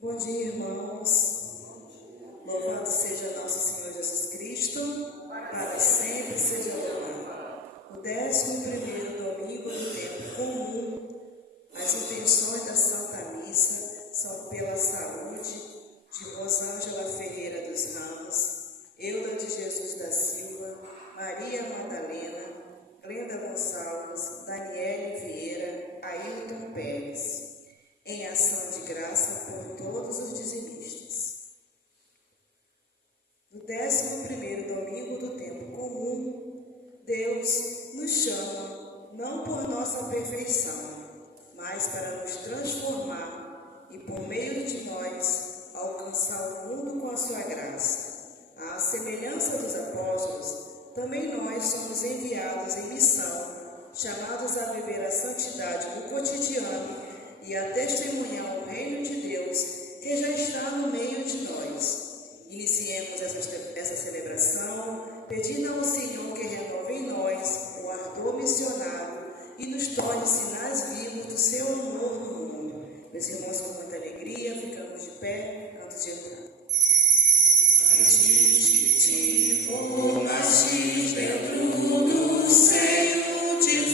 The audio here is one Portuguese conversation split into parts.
Bom dia, irmãos. Louvado seja nosso Senhor Jesus Cristo, para sempre seja louvado. O 11º domingo do tempo comum, as intenções da Santa Missa são pela saúde de Rosângela Ferreira dos Ramos, Euda de Jesus da Silva, Maria Madalena, Glenda Gonçalves, Daniele Vieira, Ailton Pérez, em ação de graça por todos os dizimistas. No 11º domingo do tempo comum, Deus nos chama não por nossa perfeição, mas para nos transformar e por meio de nós alcançar o mundo com a sua graça. À semelhança dos apóstolos, também nós somos enviados em missão, chamados a viver a santidade no cotidiano e a testemunhar o reino de Deus que já está no meio de nós. Iniciemos essa celebração pedindo ao Senhor que renove em nós o ardor missionário e nos torne sinais vivos do seu amor no mundo. Meus irmãos, com muita alegria, ficamos de pé antes de entrar. Antes que te formastes dentro do seio de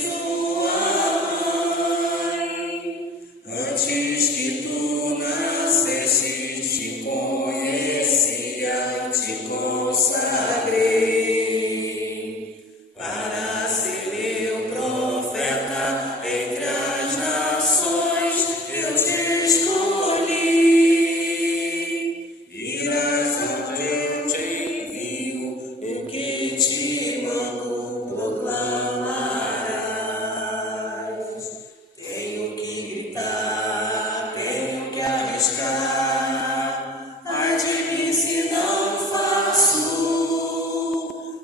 antes que tu nascesses, te conhecia, te consagrei para ser meu profeta entre as nações. Eu te escolhi, irás onde eu te envio, o que te mando proclamarás. Tenho que gritar, tenho que arriscar, ai de mim se não faço,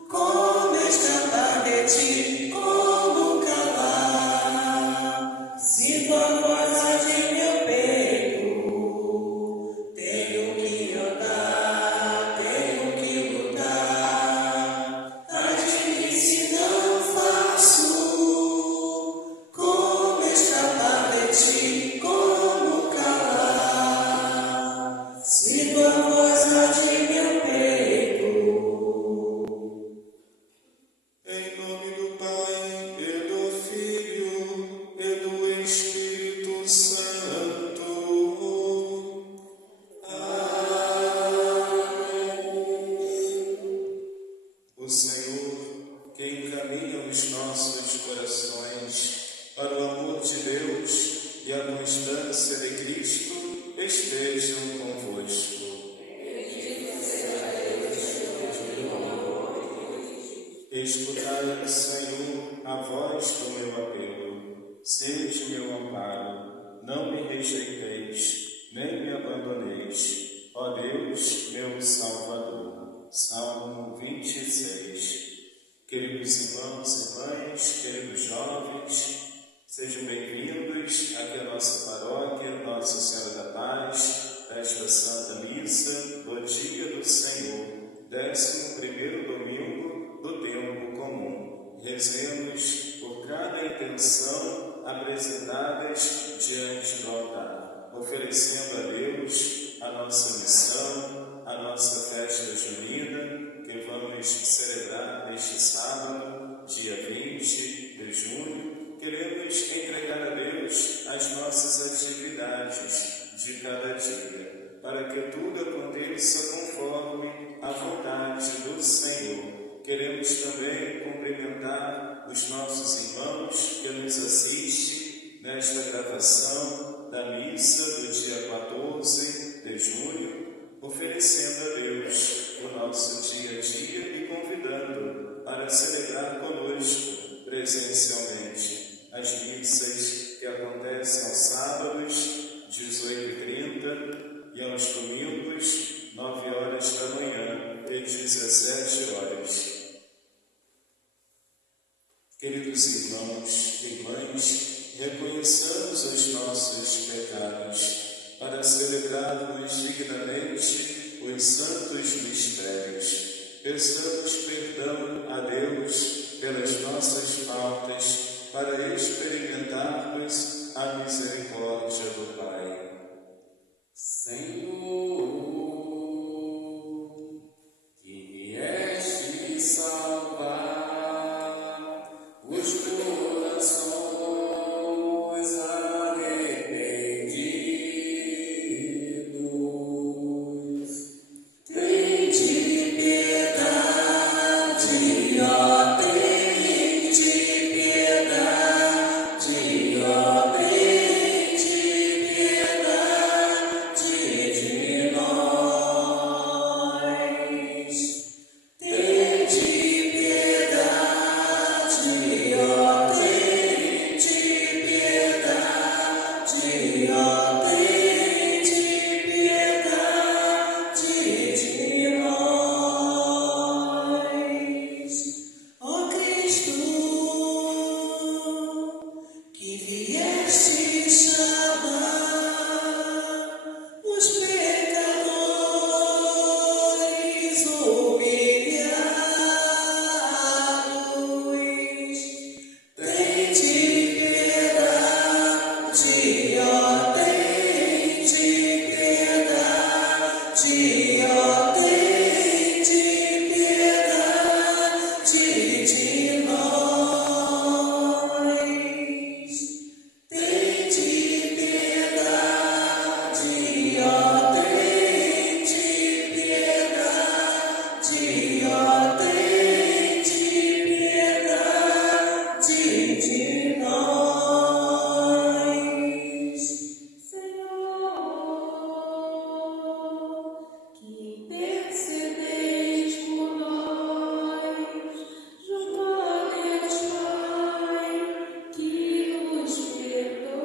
como escapar de ti, como calar, se tua voz arde meu peito, tenho que andar, tenho que lutar, ai de mim se não faço, como escapar de ti, como calar, se tua voz arde meu peito. Em nome do Pai, e do Filho, e do Espírito Santo. Amém. O Senhor, que encaminha os nossos corações para o amor de Deus e a constância de Cristo, estejam convosco. Escutai, Senhor, a voz do meu apelo. Sede meu amparo, não me rejeiteis, nem me abandoneis. Ó Deus, meu Salvador. Salmo 26. Queridos irmãos e irmãs, queridos jovens, sejam bem-vindos aqui à nossa paróquia, Nossa Senhora da Paz, esta Santa Missa do Dia do Senhor, 11º domingo do tempo comum. Rezemos por cada intenção apresentadas diante do altar, oferecendo a Deus a nossa missão, a nossa festa junina, que vamos celebrar neste sábado, dia 20 de junho. Queremos entregar a Deus as nossas atividades de cada dia, para que tudo aconteça conforme a vontade do Senhor. Queremos também cumprimentar os nossos irmãos que nos assistem nesta gravação da missa do dia 14 de junho, oferecendo a Deus o nosso dia a dia e convidando para celebrar conosco presencialmente as missas que acontecem aos sábados, 18h30, e aos domingos, 9h da manhã e 17h. Queridos irmãos e irmãs, reconheçamos os nossos pecados para celebrarmos dignamente os santos mistérios. Peçamos perdão a Deus pelas nossas faltas para experimentarmos a misericórdia do Pai. Senhor, que vieste salvar os corações arrependidos, tende piedade, ó, tende piedade, ó, tende piedade de nós. Tende piedade, ó, tende piedade, ó, tende piedade de nós. Ó Cristo, que vieste chamar os pecadores humilhados, tende piedade, ó, tende piedade, ó, tende piedade de nós. Tende piedade, ó, tende piedade, ó, tende piedade de nós. Senhor, que intercedeis por nós, junto a Deus Pai, que nos perdoa.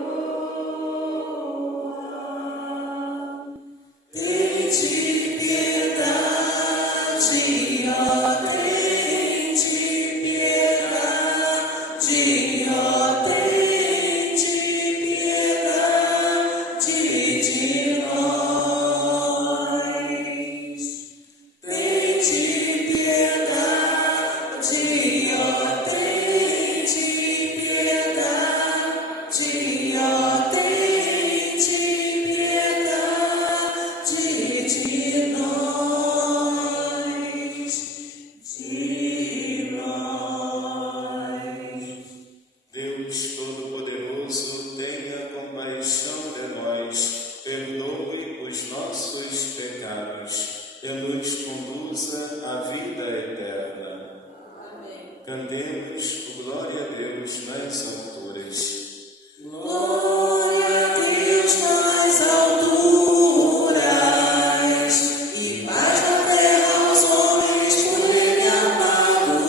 Tende piedade, ó, tende piedade, ó, tende piedade de nós. Tende piedade, ó, tende piedade, ó, tende piedade de nós, Deus Todo-Poderoso, tenha compaixão de nós, perdoe os nossos pecados e nos conduza à vida eterna. Cantemos o Glória a Deus nas alturas. Glória a Deus nas alturas e paz na terra aos homens por Ele amados.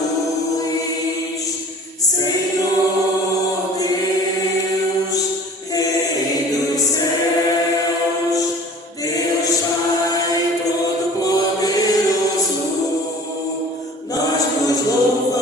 Senhor Deus, Rei dos céus, Deus Pai Todo-Poderoso, nós nos louvamos.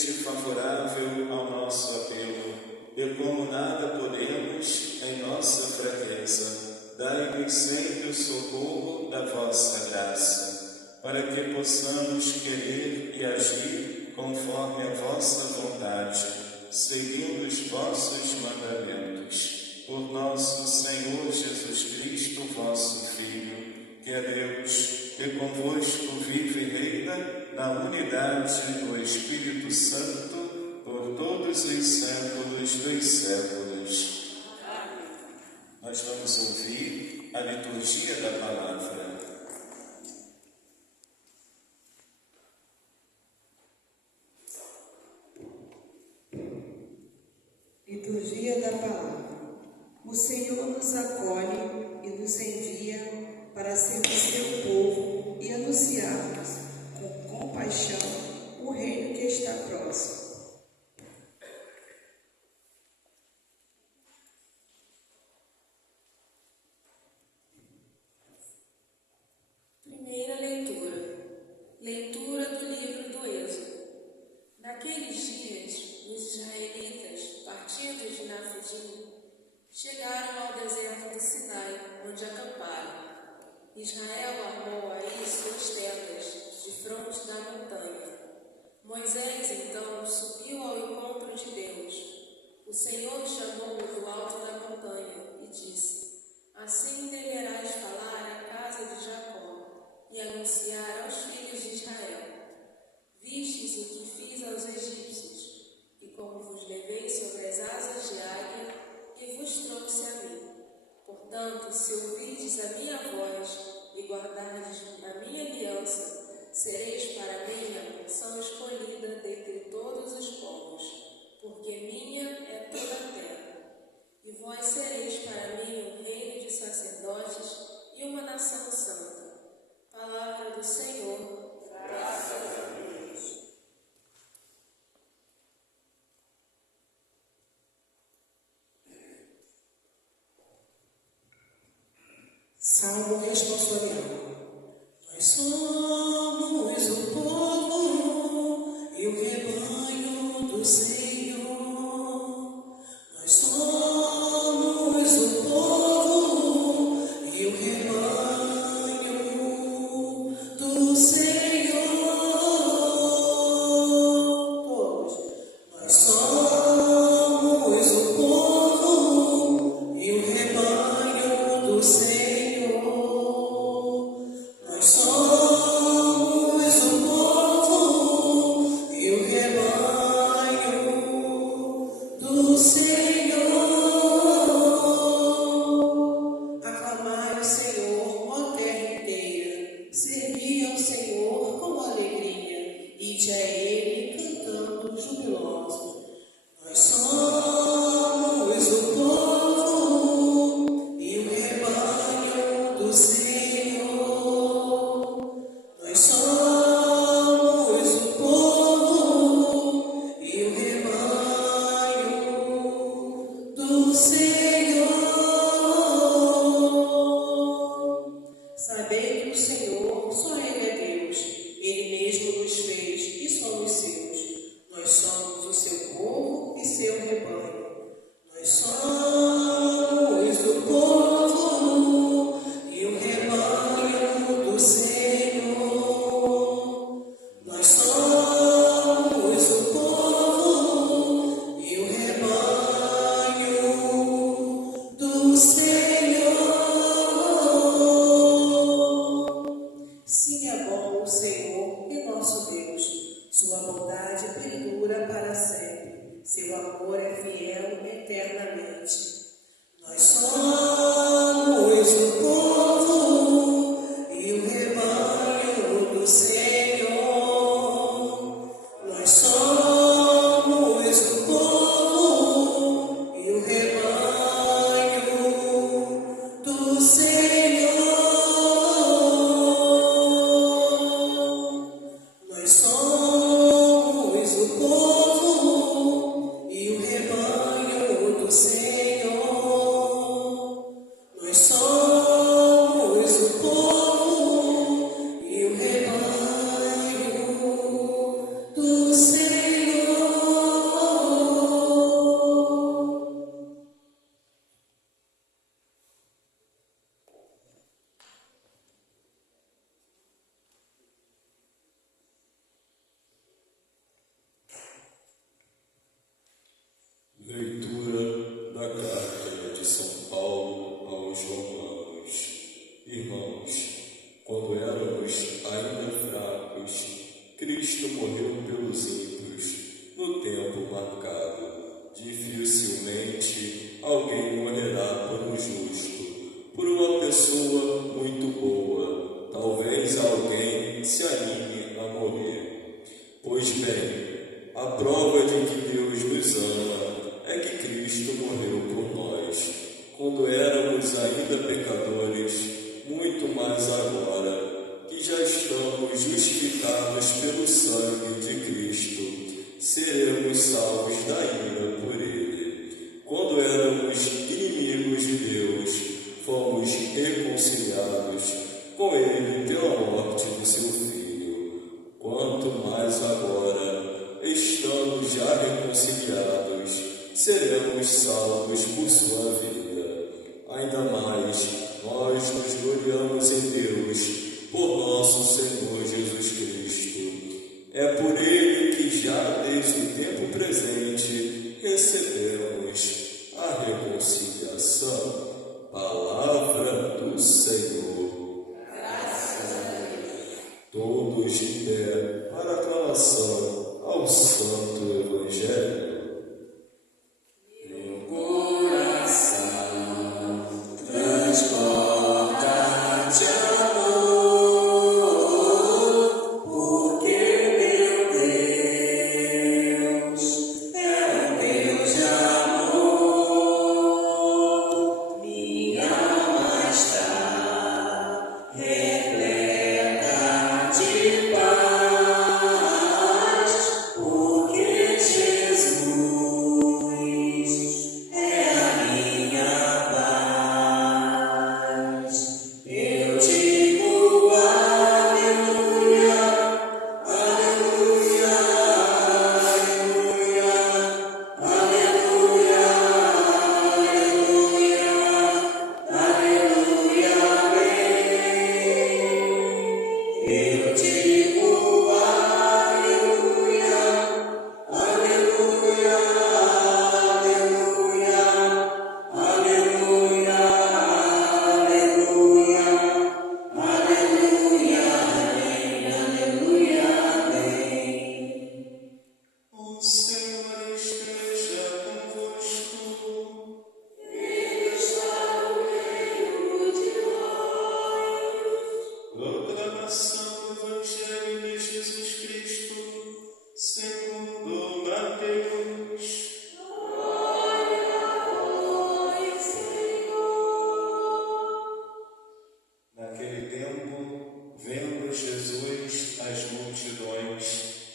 sede favorável ao nosso apelo, e como nada podemos em nossa fraqueza, dai-nos sempre o socorro da vossa graça, para que possamos querer e agir conforme a vossa vontade, seguindo os vossos mandamentos. Por nosso Senhor Jesus Cristo, vosso Filho, que é Deus, que convosco vive e reina na unidade do Espírito Santo, por todos os séculos dos séculos. Amém. Nós vamos ouvir a liturgia da palavra. Liturgia da palavra. O Senhor nos acolhe e nos envia para sermos seu povo e anunciarmos com compaixão o reino que está próximo. Primeira leitura. Leitura do livro do Êxodo. Naqueles dias, os israelitas, partindo de Nafidim, chegaram ao deserto de Sinai, onde acamparam. Israel armou aí suas tendas, de fronte da montanha. Moisés, então, subiu ao encontro de Deus. O Senhor chamou-o do alto da montanha e disse: Assim deverás falar à casa de Jacó e anunciar aos filhos de Israel: Vistes o que fiz aos egípcios, e como vos levei sobre as asas de águia, e vos trouxe a mim. Portanto, se ouvirdes a minha voz e guardardes a minha aliança, sereis para mim a porção escolhida dentre todos os povos, porque minha é toda a terra. E vós sereis para mim um reino de sacerdotes e uma nação santa. Palavra do Senhor. Graças a Deus. Salmo responsorial. Nós somos o povo e o rebanho do Senhor. Nós somos o povo e o rebanho do Senhor. Todos. Nós somos o povo e o rebanho do Senhor. Nós somos o povo e o rebanho do Senhor. Aclamai o Senhor, ó terra inteira, servi ao Senhor com alegria, ide a Ele cantando jubilosos. Nós somos o povo e o rebanho do Senhor. Nós somos o povo e o rebanho do Senhor. Sabei que o Senhor, só Ele é Deus. Ele mesmo nos fez e somos seus. Nós somos o seu povo e seu rebanho. Nós somos o povo e o rebanho do Senhor. Nós somos o povo e o rebanho do Senhor. Sim, é bom o Senhor e nosso Deus. Sua bondade perdura para sempre. Seu amor é fiel eternamente. Nós somos o povo e o rebanho do Senhor. Nós somos o povo e o rebanho do Senhor. Nós somos o povo e o rebanho do Senhor. Leitura da carta de São Paulo aos Romanos. Irmãos, quando éramos ainda fracos, Cristo morreu pelos ímpios no tempo marcado. Dificilmente alguém morrerá por um justo, por uma pessoa muito boa. Talvez alguém se anime a morrer. Pois bem, a prova de que Deus nos ama é que Cristo morreu por nós, quando éramos ainda pecadores, muito mais agora, que já estamos justificados pelo sangue de Cristo, seremos salvos da ira por Ele. Quando éramos inimigos de Deus, fomos reconciliados com Ele pela morte de seu Filho. Quanto mais agora, estando já reconciliados, seremos salvos por sua vida. Ainda mais, nós nos gloriamos em Deus, por nosso Senhor Jesus Cristo. É por Ele que já desde o tempo presente recebemos a reconciliação. Palavra do Senhor. Graças a Deus. Todos de pé para aclamação ao Santo Evangelho.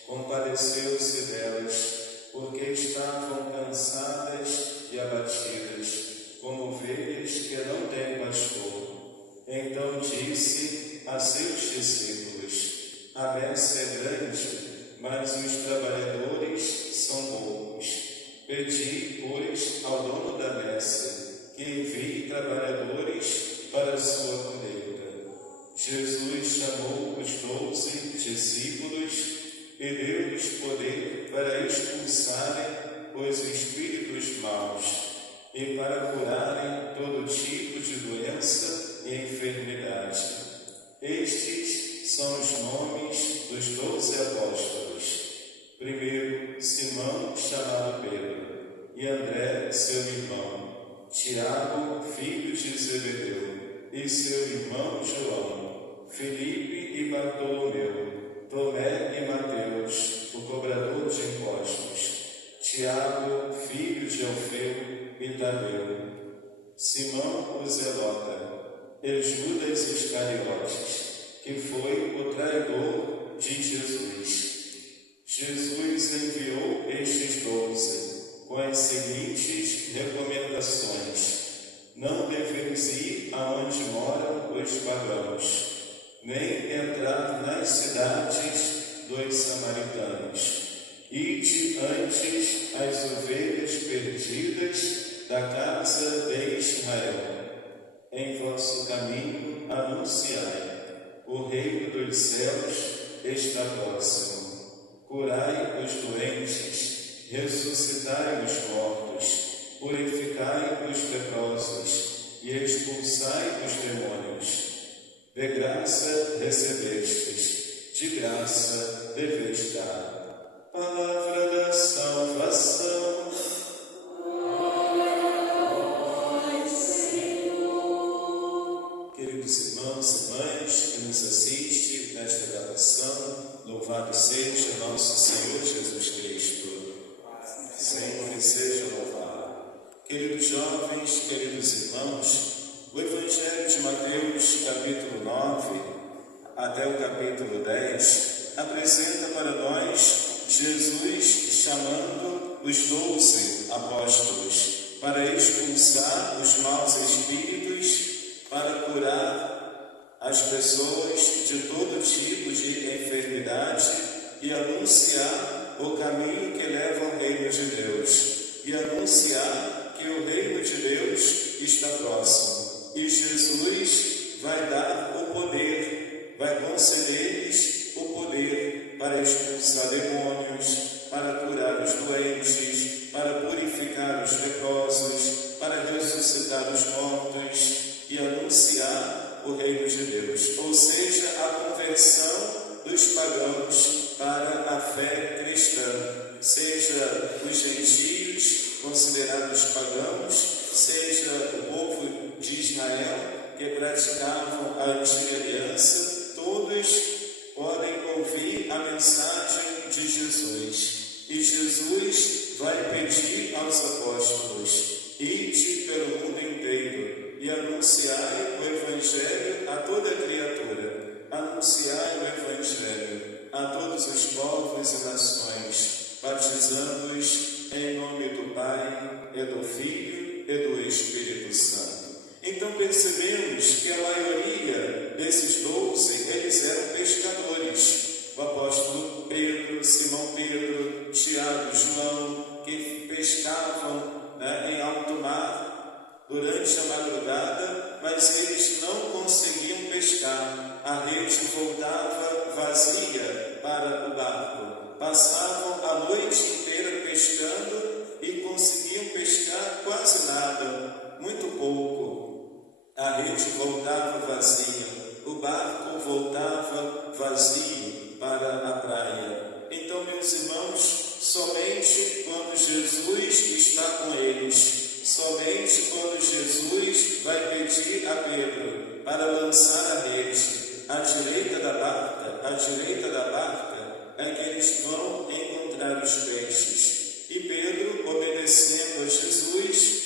Compadeceu-se delas, porque estavam cansadas e abatidas, como ovelhas que não têm pastor. Então disse a seus discípulos: a messe é grande, mas os trabalhadores são poucos. Pedi, pois, ao dono da messe que envie trabalhadores para a sua colheita. Jesus chamou os 12 discípulos e deu-lhes poder para expulsarem os espíritos maus e para curarem todo tipo de doença e enfermidade. Estes são os nomes dos 12 apóstolos. Primeiro, Simão, chamado Pedro, e André, seu irmão, Tiago, filho de Zebedeu, e seu irmão João, Felipe e Bartolomeu, Tomé e Mateus, o cobrador de impostos, Tiago, filho de Alfeu e Tadeu, Simão o Zelota, e Judas Iscariotes, que foi o traidor de Jesus. Jesus enviou estes 12 com as seguintes recomendações: não deveis ir aonde moram os pagãos, nem entrar nas cidades dos samaritanos. Ide antes as ovelhas perdidas da casa de Israel. Em vosso caminho anunciai: o reino dos céus está próximo. Curai os doentes, ressuscitai os mortos, purificai os leprosos e expulsai os demônios. De graça recebestes, de graça deveis dar. Palavra da salvação. Queridos irmãos e mães que nos assistem nesta gravação, louvado seja nosso Senhor Jesus Cristo. Sempre seja louvado. Queridos jovens, queridos irmãos, o Evangelho de Mateus, capítulo 9, até o capítulo 10, apresenta para nós Jesus chamando os 12 apóstolos para expulsar os maus espíritos, para curar as pessoas de todo tipo de enfermidade e anunciar o caminho que leva ao reino de Deus, e anunciar que o reino de Deus está próximo. E Jesus vai dar o poder, vai conceder-lhes o poder para expulsar demônios, para curar os doentes, para purificar os leprosos, para ressuscitar os mortos e anunciar o reino de Deus, ou seja, a conversão dos pagãos para a fé cristã, seja os gentios considerados pagãos, seja o povo de Israel que praticavam a antiga aliança, todos podem ouvir a mensagem de Jesus. E Jesus vai pedir aos apóstolos: ide pelo mundo inteiro e anunciai o Evangelho a toda criatura. Anunciai o Evangelho a todos os povos e nações, batizando-os em nome do Pai, e do Filho e do Espírito Santo. Então percebemos que a maioria desses 12, eles eram pescadores. O apóstolo Pedro, Simão Pedro, Tiago, João, que pescavam em alto mar durante a madrugada, mas eles não conseguiam pescar. A rede voltava vazia para o barco. Passavam a noite inteira pescando e conseguiam pescar quase nada, muito pouco. A rede voltava vazia, o barco voltava vazio para a praia. Então, meus irmãos, somente quando Jesus está com eles, somente quando Jesus vai pedir a Pedro para lançar a rede à direita da barca, é que eles vão encontrar os peixes. E Pedro, obedecendo a Jesus,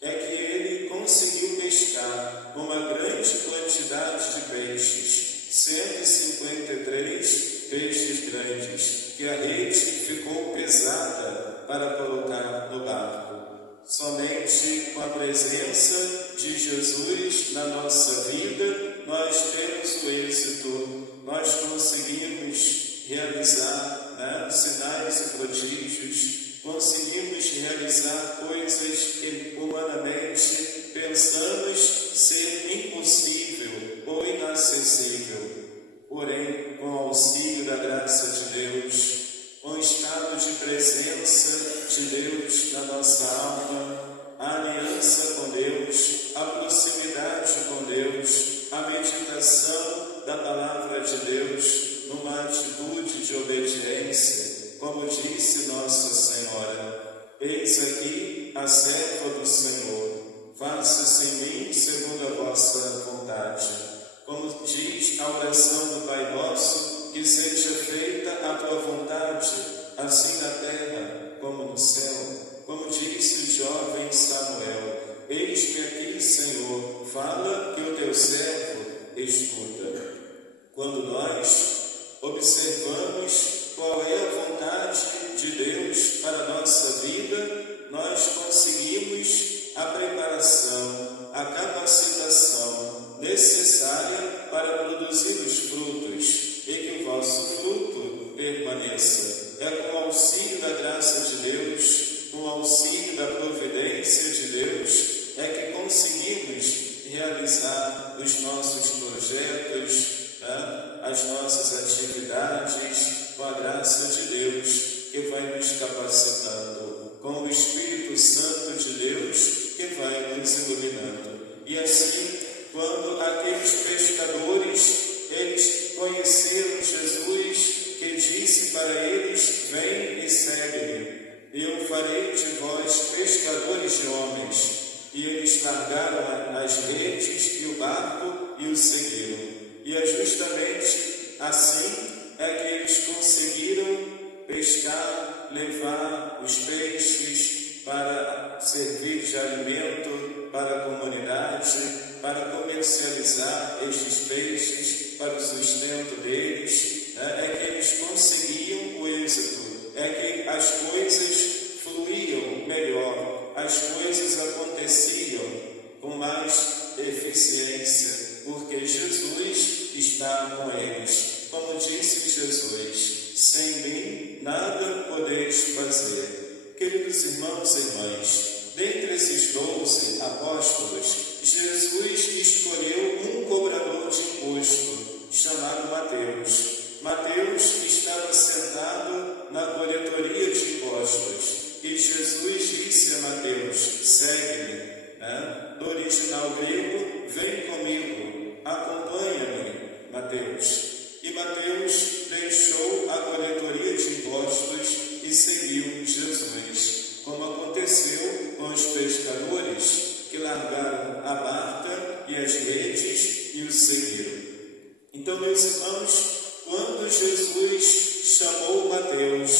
é que ele conseguiu pescar uma grande quantidade de peixes, 153 peixes grandes, que a rede ficou pesada para colocar no barco. Somente com a presença de Jesus na nossa vida, nós temos o êxito, nós conseguimos realizar sinais e prodígios, conseguimos realizar coisas que humanamente pensamos ser impossível ou inacessível. Porém, com o auxílio da graça de Deus, com o estado de presença de Deus na nossa alma, a aliança com Deus, a proximidade com Deus, a meditação da palavra de Deus, numa atitude de obediência, como disse Nossa Senhora: eis aqui a serva do Senhor, faça-se em mim segundo a vossa vontade. Como diz a oração do Pai Nosso, que seja feita a tua vontade, assim na terra como no céu. Como disse o jovem Samuel: eis-me aqui, Senhor, fala que o teu servo escuta. Quando nós observamos qual é a vontade de Deus para a nossa vida, nós conseguimos a preparação, a capacitação necessária para produzir os frutos e que o vosso fruto permaneça. É com o auxílio da graça de Deus, com o auxílio da providência de Deus, é que conseguimos realizar os nossos projetos, as nossas atividades, com a graça de Deus que vai nos capacitando. para eles: vem e segue-me, e eu farei de vós pescadores de homens. E eles largaram as redes e o barco e o seguiram. E é justamente assim é que eles conseguiram pescar, levar os peixes para servir de alimento para a comunidade, para comercializar estes peixes para o sustento deles. É que eles conseguiam o êxito, é que as coisas fluíam melhor, as coisas aconteciam com mais eficiência, porque Jesus está com eles. Como disse Jesus: sem mim nada podeis fazer. Queridos irmãos e irmãs, dentre esses 12 apóstolos, Jesus escolheu um cobrador de imposto, chamado Mateus. Mateus estava sentado na coletoria de impostos. E Jesus disse a Mateus: segue-me. No original grego, vem comigo, acompanha-me, Mateus. E Mateus deixou a coletoria de impostos e seguiu Jesus, como aconteceu com os pescadores que largaram a barca e as redes e o seguiram. Então, meus irmãos, quando Jesus chamou Mateus,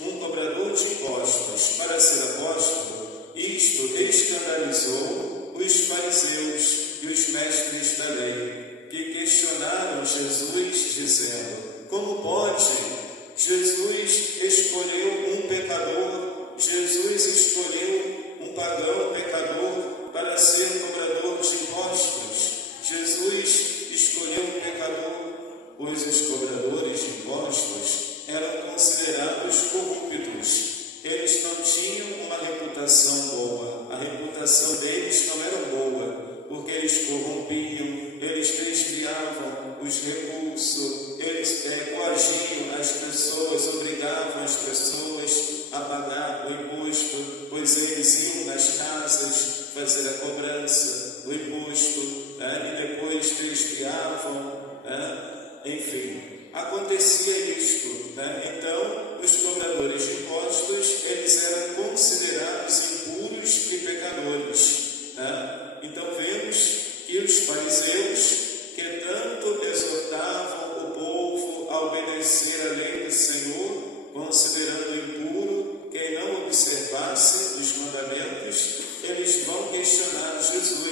um cobrador de impostos, para ser apóstolo, isto escandalizou os fariseus e os mestres da lei, que questionaram Jesus, dizendo: como pode? Jesus escolheu um pecador, Jesus escolheu um pagão pecador para ser cobrador de impostos. Jesus escolheu um pecador, pois os cobradores de impostos eram considerados corruptos. Eles não tinham uma reputação boa. A reputação deles não era boa, porque eles corrompiam, eles desviavam os recursos, eles coagiam as pessoas, obrigavam as pessoas a pagar o imposto, pois eles iam nas casas fazer a cobrança do imposto, e depois desviavam, enfim. Acontecia isto, Então, os cobradores de impostos, eles eram considerados impuros e pecadores, Então, vemos que os fariseus, que tanto exortavam o povo a obedecer a lei do Senhor, considerando impuro quem não observasse os mandamentos, eles vão questionar Jesus,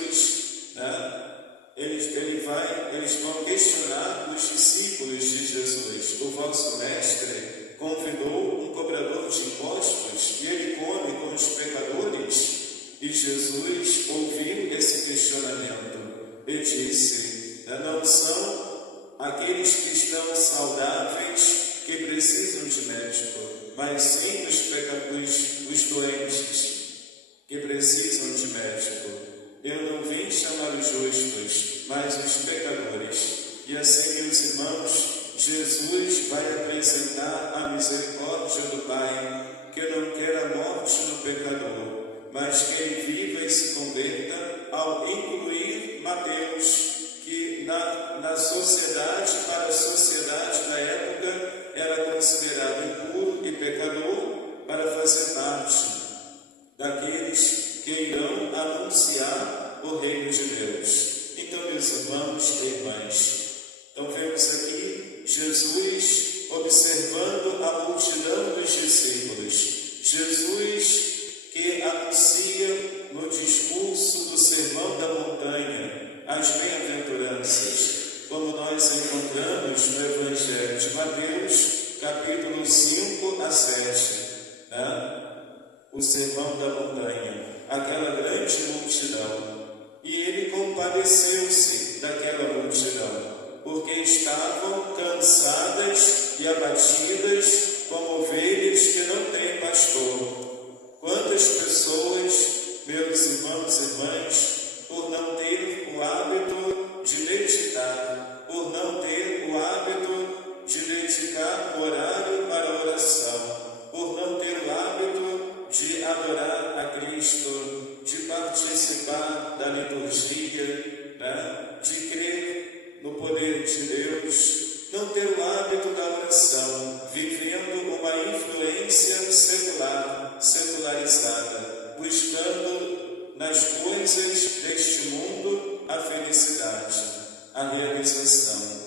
Eles vão questionar os discípulos de Jesus. O vosso mestre convidou um cobrador de impostos e ele come com os pecadores? E Jesus ouviu esse questionamento e disse: não são aqueles que estão saudáveis que precisam de médico, mas sim os doentes que precisam de médico. Eu não vim chamar os justos, mas os pecadores. E assim, meus irmãos, Jesus vai apresentar a misericórdia do Pai, que não quer a morte no pecador, mas que ele viva e se converta, ao incluir Mateus, que na sociedade, para a sociedade da época, era considerado impuro e pecador, para fazer parte daqueles que irão anunciar o reino de Deus. Então, meus irmãos e irmãs, então vemos aqui Jesus observando a multidão dos discípulos. Jesus que anuncia no discurso do Sermão da Montanha as bem-aventuranças, como nós encontramos no Evangelho de Mateus, capítulo 5 a 7, o Sermão da Montanha, aquela grande multidão. E ele compadeceu-se daquela multidão, porque estavam cansadas e abatidas como ovelhas que não têm pastor. Quantas pessoas, meus irmãos e irmãs, por não ter o hábito de meditar, por não ter o hábito de dedicar um horário para a oração, por não ter o hábito de adorar a Cristo, de participar da liturgia, de crer no poder de Deus, não ter o hábito da oração, vivendo influência secular, secularizada, buscando nas coisas deste mundo a felicidade, a realização,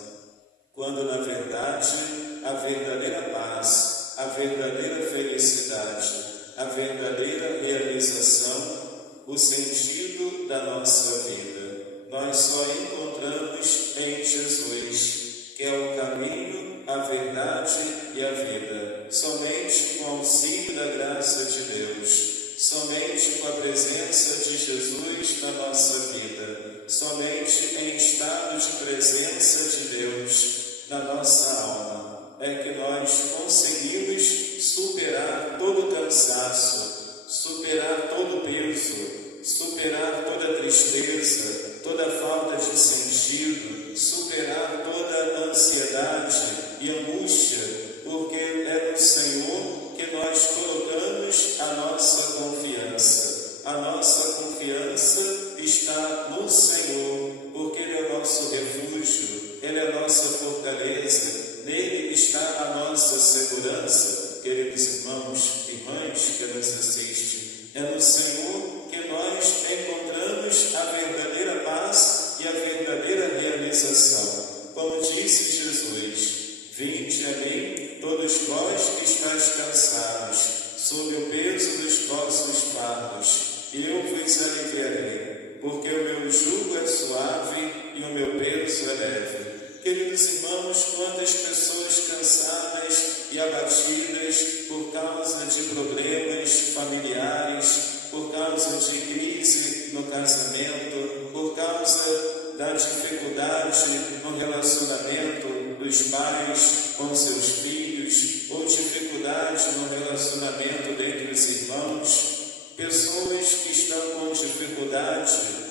quando na verdade a verdadeira paz, a verdadeira felicidade, a verdadeira realização, o sentido da nossa vida, nós só encontramos em Jesus, que é o caminho, a verdade e a vida. Somente com o auxílio da graça de Deus, somente com a presença de Jesus na nossa vida, somente em estado de presença de Deus na nossa alma, é que nós conseguimos superar todo o cansaço, superar todo o peso, superar toda a tristeza, toda a falta de sentido, superar toda a ansiedade e angústia, porque é no Senhor que nós colocamos a nossa confiança. A nossa confiança está no Senhor, porque Ele é o nosso refúgio, Ele é a nossa fortaleza, nele está a nossa segurança. Queridos irmãos e irmãs que nos assistem, é no Senhor que nós encontramos a verdadeira paz e a verdadeira realização. Como disse Jesus: vinde a mim, todos vós que estáis cansados, sob o peso dos vossos fardos, e eu vos aliviarei, porque o meu jugo é suave e o meu peso é leve. Queridos irmãos, quantas pessoas cansadas e abatidas por causa de problemas familiares, por causa de crise no casamento, por causa da dificuldade no relacionamento dos pais com seus filhos, ou dificuldade no relacionamento dentre os irmãos, pessoas que estão com dificuldade,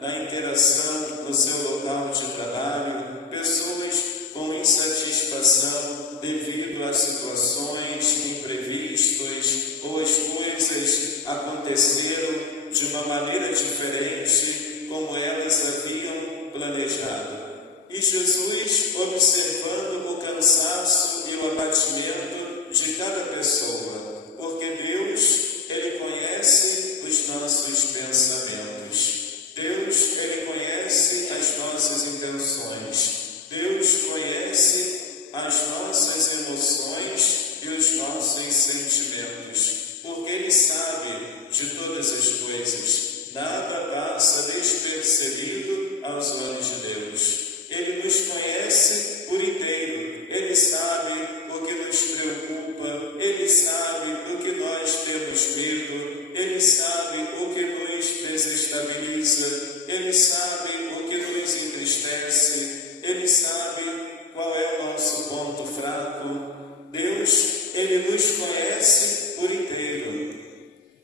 na interação no seu local de trabalho, pessoas com insatisfação devido a situações imprevistas, ou as coisas aconteceram de uma maneira diferente como elas haviam planejado. E Jesus, observando o cansaço e o abatimento de cada pessoa, porque Deus, Ele conhece os nossos pensamentos. Deus, Ele conhece as nossas intenções. Deus conhece as nossas emoções e os nossos sentimentos, porque Ele sabe de todas as coisas. Nada passa despercebido aos olhos de Deus. Ele nos conhece por inteiro. Ele sabe o que nos preocupa. Ele sabe o que nós temos medo. Ele sabe o que nos desestabiliza. Ele sabe o que nos entristece. Ele sabe qual é o nosso ponto fraco. Deus, Ele nos conhece por inteiro,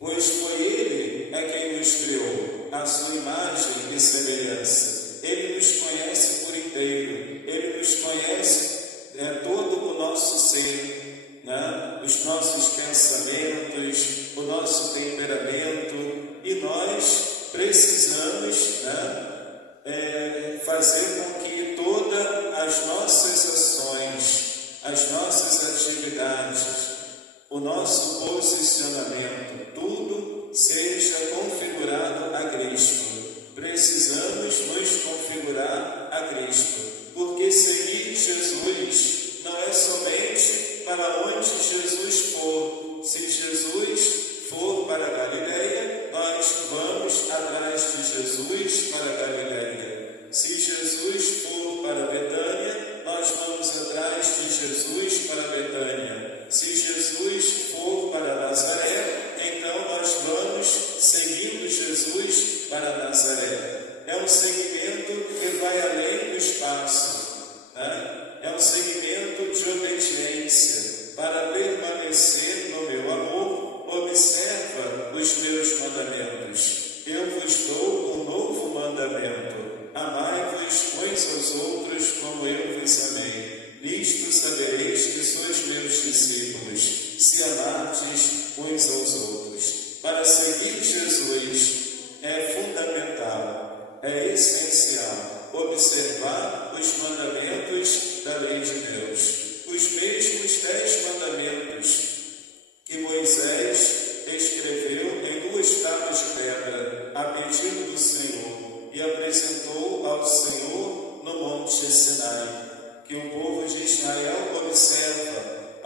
pois foi Ele quem nos criou, a sua imagem e semelhança. Ele nos conhece por inteiro, Ele nos conhece todo o nosso ser, os nossos pensamentos, o nosso temperamento, e nós precisamos fazer com que todas as nossas ações, as nossas atividades, o nosso posicionamento, tudo seja configurado a Cristo. Precisamos nos configurar a Cristo, porque seguir Jesus não é somente para onde Jesus for. Se Jesus for para Galileia, nós vamos atrás de Jesus para Galileia. Se Jesus for para Betânia, nós vamos atrás de Jesus para Betânia. Se Jesus for para Nazaré, então nós vamos seguindo Jesus para Nazaré. É um seguimento que vai além do espaço, é um seguimento de obediência para permanecer no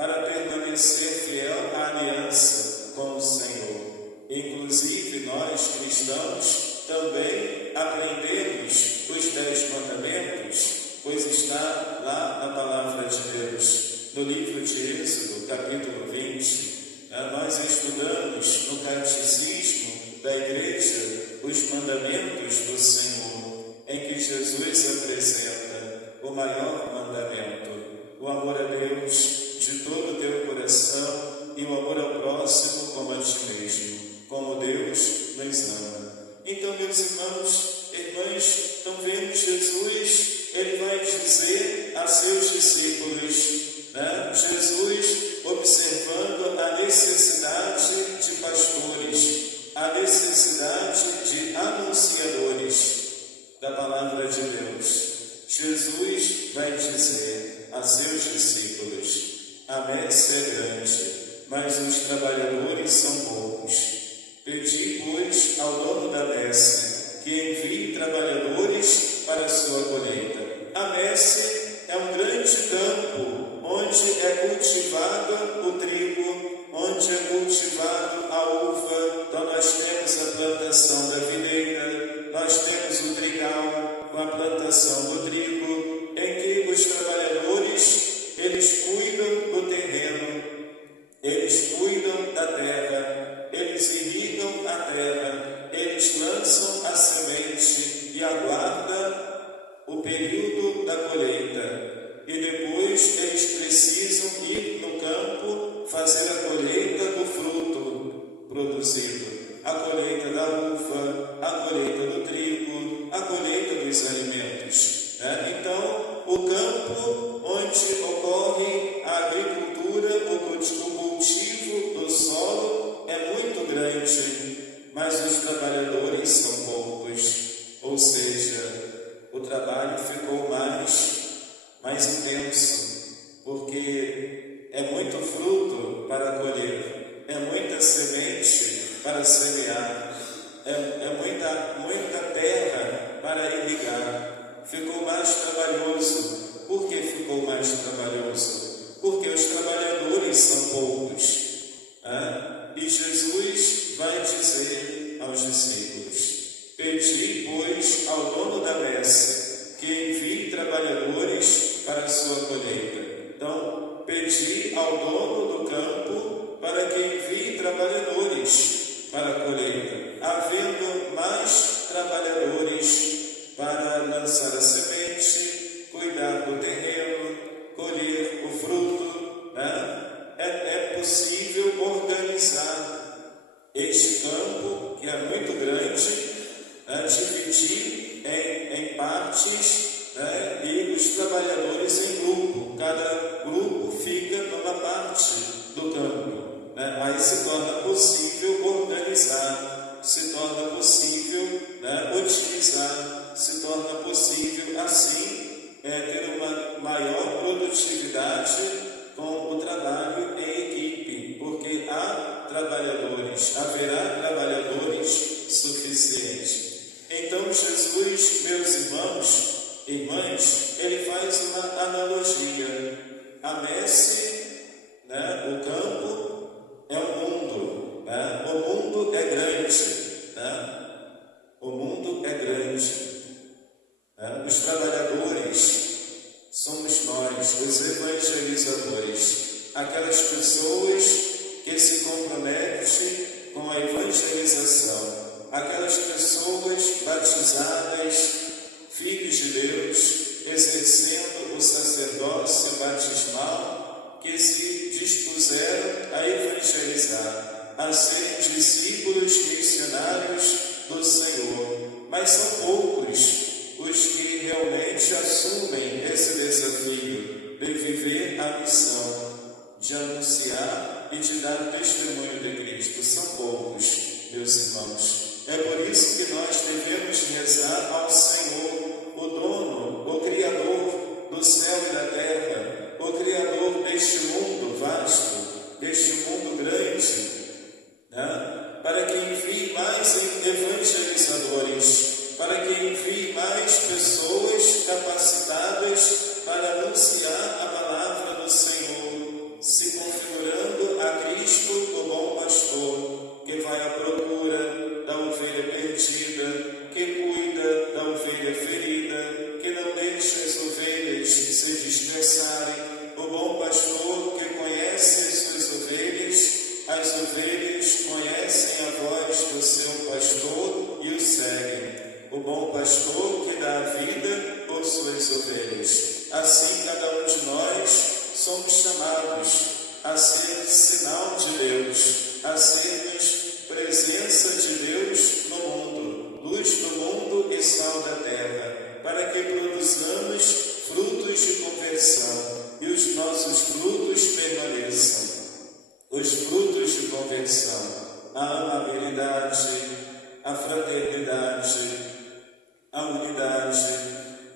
para permanecer fiel à aliança com o Senhor. Inclusive, nós cristãos também aprendemos os 10 mandamentos, pois está lá na palavra de Deus. No livro de Êxodo, capítulo 20, nós estudamos no catecismo da igreja os mandamentos do Senhor, em que Jesus apresenta o maior mandamento, o amor a Deus de todo o teu coração e o amor ao próximo como a ti mesmo, como Deus nos ama. Então, meus irmãos, irmãs, estão vendo Jesus, ele vai dizer a seus discípulos, Jesus observando a necessidade de pastores, a necessidade de anunciadores da palavra de Deus. Jesus vai dizer a seus discípulos: a messe é grande, mas os trabalhadores são poucos. Pedi, pois, ao dono da messe que envie trabalhadores para a sua colheita. A messe é um grande campo onde é cultivado o trigo, onde é cultivado a uva. Então nós temos a plantação da videira, nós temos o trigal com a plantação do trigo, em que os trabalhadores, eles cuidam do terreno, eles cuidam da terra, eles irrigam a terra, eles lançam a semente e aguardam o período da colheita. E depois eles precisam ir no campo fazer a colheita do fruto produzido, a colheita da uva, a colheita do trigo, a colheita dos alimentos. Então, o campo onde ocorre a agricultura, o cultivo do solo é muito grande, mas os trabalhadores são poucos, ou seja, o trabalho ficou mais intenso, porque é muito fruto para colher, é muita semente para semear, é muita terra para irrigar. Ficou mais trabalhoso. Por que ficou mais trabalhoso? Porque os trabalhadores são poucos. E Jesus vai dizer aos discípulos: pedi, pois, ao dono da messe que envie trabalhadores para a sua colheita. Então, pedi ao dono do campo para que envie trabalhadores para a colheita. Havendo mais trabalhadores para lançar a semente, cuidar do terreno, colher o fruto, é possível organizar este campo, que é muito grande, dividir em partes, e os trabalhadores em grupo. Cada grupo fica numa parte do campo. Aí se torna possível organizar, se torna possível otimizar, se torna possível assim ter uma maior produtividade com o trabalho em equipe, porque haverá trabalhadores suficientes. Então Jesus, meus irmãos, irmãs, ele faz uma analogia. A messe, o campo é o mundo, o mundo é grande, o mundo é grande. Os trabalhadores somos nós, os evangelizadores, aquelas pessoas que se comprometem com a evangelização, aquelas pessoas batizadas, filhos de Deus, exercendo o sacerdócio batismal, que se dispuseram a evangelizar, a ser discípulos missionários do Senhor. Mas são poucos os que realmente assumem esse desafio de viver a missão, de anunciar e de dar testemunho de Cristo. São poucos, meus irmãos. É por isso que nós devemos rezar ao Senhor, o dono, o Criador do céu e da terra, o Criador deste mundo vasto, deste mundo grande, para que envie mais evangelizadores, para que envie mais pessoas capacitadas para anunciar a palavra do Senhor, segundo bom pastor que dá a vida por suas ovelhas. Assim, cada um de nós somos chamados a ser sinal de Deus, a sermos presença de Deus no mundo, luz do mundo e sal da terra, para que produzamos frutos de conversão e os nossos frutos permaneçam. Os frutos de conversão, a amabilidade, a fraternidade, a unidade,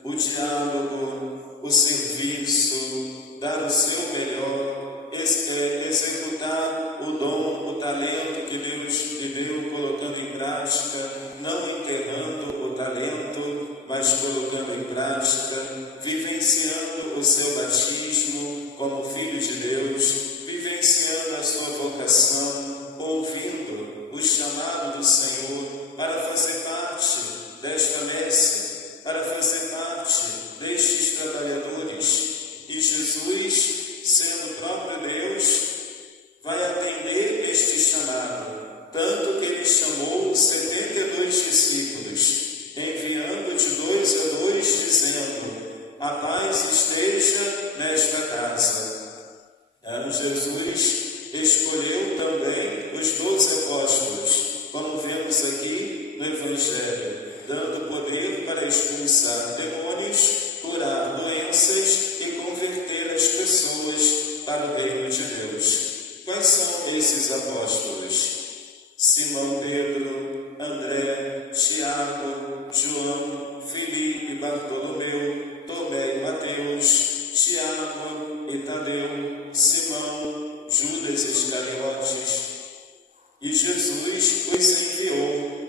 o diálogo, o serviço, dar o seu melhor, executar o dom, o talento que Deus lhe deu, colocando em prática, não enterrando o talento, mas colocando em prática, vivenciando o seu batismo como filho de Deus, vivenciando a sua vocação, ouvindo o chamado do Senhor para fazer parte desta messe, para fazer parte destes trabalhadores. E Jesus, sendo o próprio Deus, vai atender este chamado, tanto que ele chamou 72 discípulos, enviando de 2 a 2, dizendo: a paz esteja nesta casa. Jesus escolheu também os 12 apóstolos, como vemos aqui no Evangelho, dando poder para expulsar demônios, curar doenças e converter as pessoas para o reino de Deus. Quais são esses apóstolos? Simão Pedro, André, Tiago, João, Filipe, Bartolomeu, Tomé e Mateus, Tiago e Tadeu, Simão, Judas Iscariotes. E Jesus os enviou,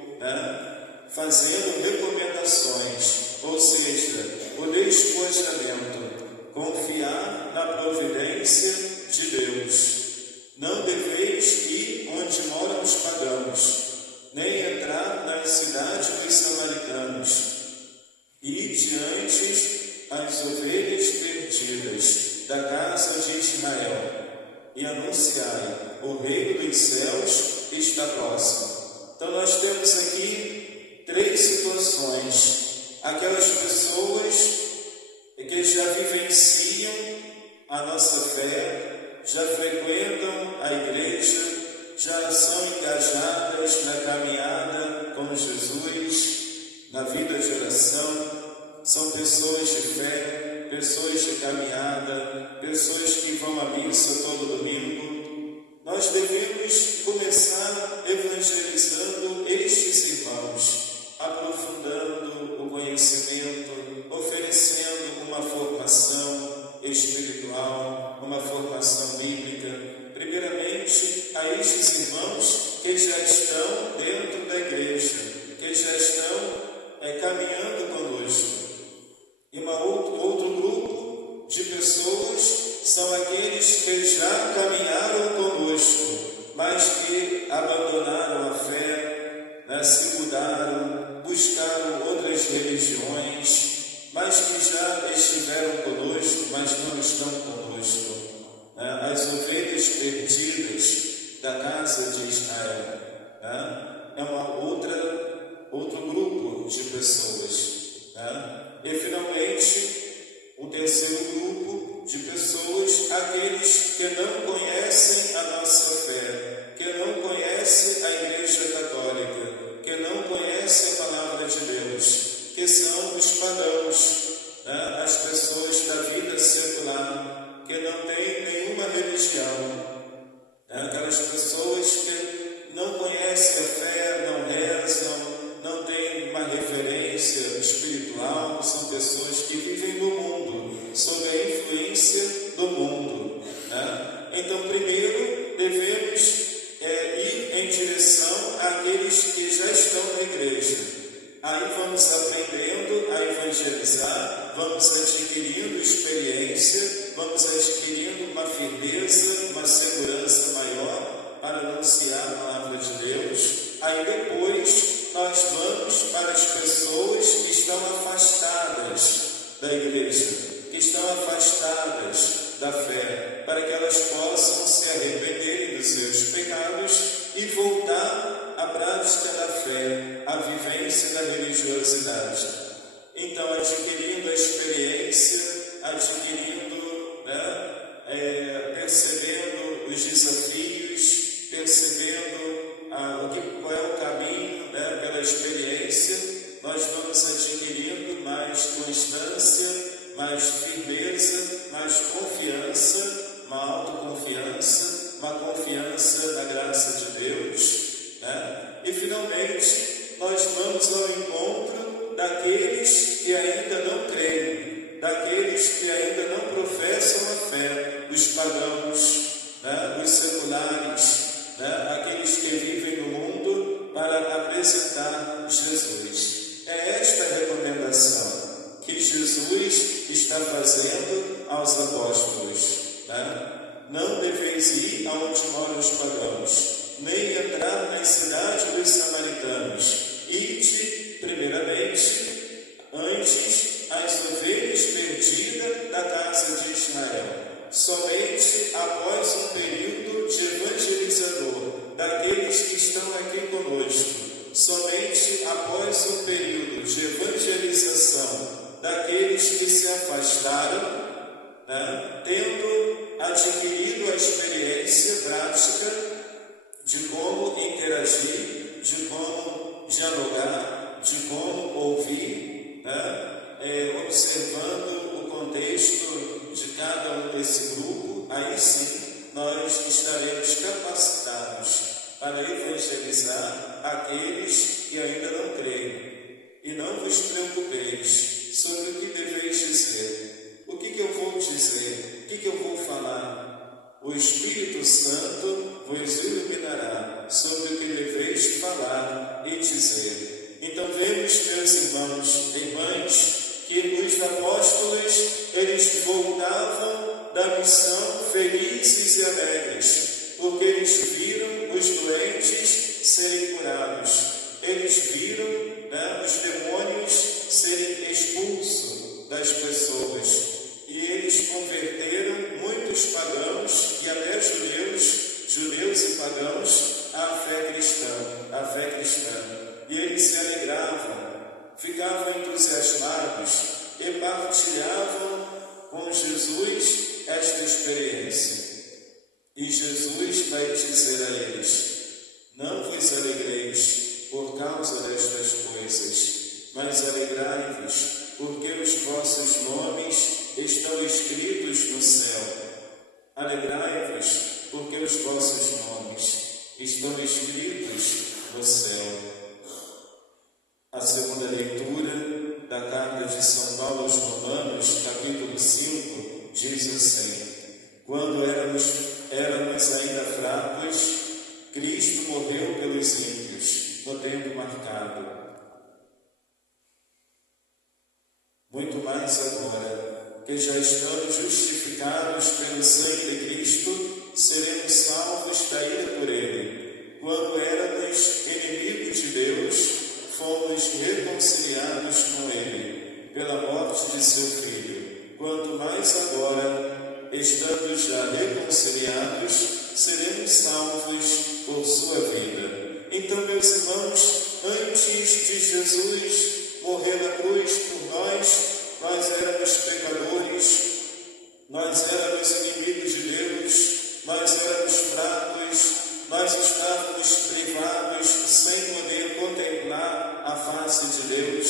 fazendo recomendações, ou seja, o despojamento, confiar na providência de Deus. Não deveis ir onde moram os pagãos, nem entrar na cidade dos samaritanos. Ide antes as ovelhas perdidas da casa de Israel e anunciai: o reino dos céus está próximo. Então nós temos aqui 3 situações. Aquelas pessoas que já vivenciam a nossa fé, já frequentam a igreja, já são engajadas na caminhada com Jesus, na vida de oração, são pessoas de fé, pessoas de caminhada, pessoas que vão à missa todo domingo. Nós devemos começar evangelizando estes irmãos, aprofundando o conhecimento, oferecendo uma formação espiritual, uma formação bíblica, primeiramente a estes irmãos que já estão dentro da igreja, que já estão caminhando conosco. E outro grupo de pessoas são aqueles que já caminharam conosco, mas que abandonaram a fé, se mudaram, buscaram outras religiões, mas que já estiveram conosco, mas não estão conosco. As ovelhas perdidas da casa de Israel. É outro grupo de pessoas. E finalmente, um terceiro grupo de pessoas, aqueles que não conhecem a nossa fé, que não conhecem a Igreja Católica, que não conhecem a Palavra de Deus, que são os pagãos, as pessoas da vida secular, que não têm nenhuma religião, aquelas pessoas que não conhecem a fé, não rezam, não têm uma referência espiritual, são pessoas que vivem no mundo, sob a influência do mundo. Então, primeiro, devemos ir em direção àqueles que já estão na igreja. Aí vamos aprendendo a evangelizar, vamos adquirindo experiência, vamos adquirindo uma firmeza, uma segurança maior para anunciar a palavra de Deus. Aí depois nós vamos para as pessoas que estão afastadas da igreja, que estão afastadas da fé, para que elas possam se arrependerem dos seus pecados e voltar a prática da fé, a vivência da religiosidade. Então, adquirindo a experiência, percebendo os desafios, percebendo qual é o caminho, pela experiência, nós vamos adquirindo mais constância, mais firmeza, mais confiança, uma autoconfiança, uma confiança na graça de Deus, E finalmente nós vamos ao encontro daqueles que ainda não creem, daqueles que ainda não professam a fé, os pagãos, os seculares, aqueles que vivem no mundo, para apresentar Jesus. É esta a recomendação que Jesus está fazendo aos apóstolos. Não deveis ir aonde moram os pagãos, nem entrar nas cidades dos samaritanos. Ide, primeiramente, antes as ovelhas perdidas da casa de Israel. Somente após um período de evangelizador daqueles que estão aqui conosco, somente após um período de evangelização daqueles que se afastaram, tendo adquirido a experiência prática de como interagir, de como dialogar, de como ouvir, observando o contexto de cada um desse grupo, aí sim nós estaremos capacitados para evangelizar aqueles que ainda não creem. E não vos preocupeis sobre o que deveis dizer. O que eu vou dizer? O que eu vou falar? O Espírito Santo vos iluminará sobre o que deveis falar e dizer. Então vemos, meus irmãos e irmãs, que os apóstolos, eles voltavam da missão felizes e alegres, porque eles viram os doentes serem curados, eles viram os demônios serem expulsos das pessoas, e eles converteram muitos pagãos e até judeus e pagãos à fé cristã, e eles se alegravam, ficavam entusiasmados e partilhavam com Jesus esta experiência. E Jesus vai dizer a eles: não vos alegreis por causa destas coisas, mas alegrai-vos, porque os vossos nomes estão escritos no céu. Alegrai-vos, porque os vossos nomes estão escritos no céu. A segunda leitura da carta de São Paulo aos Romanos, capítulo 5, diz assim: quando éramos ainda fracos, Cristo morreu pelos ímpios, no tempo marcado. Muito mais agora, que já estamos justificados pelo sangue de Cristo, seremos salvos da ira por Ele. Quando éramos inimigos de Deus, fomos reconciliados com Ele, pela morte de seu Filho. Quanto mais agora, estando já reconciliados, seremos salvos por sua vida. Então, meus irmãos, antes de Jesus morrer na cruz por nós éramos pecadores, nós éramos inimigos de Deus, nós éramos fracos, nós estávamos privados, sem poder contemplar a face de Deus.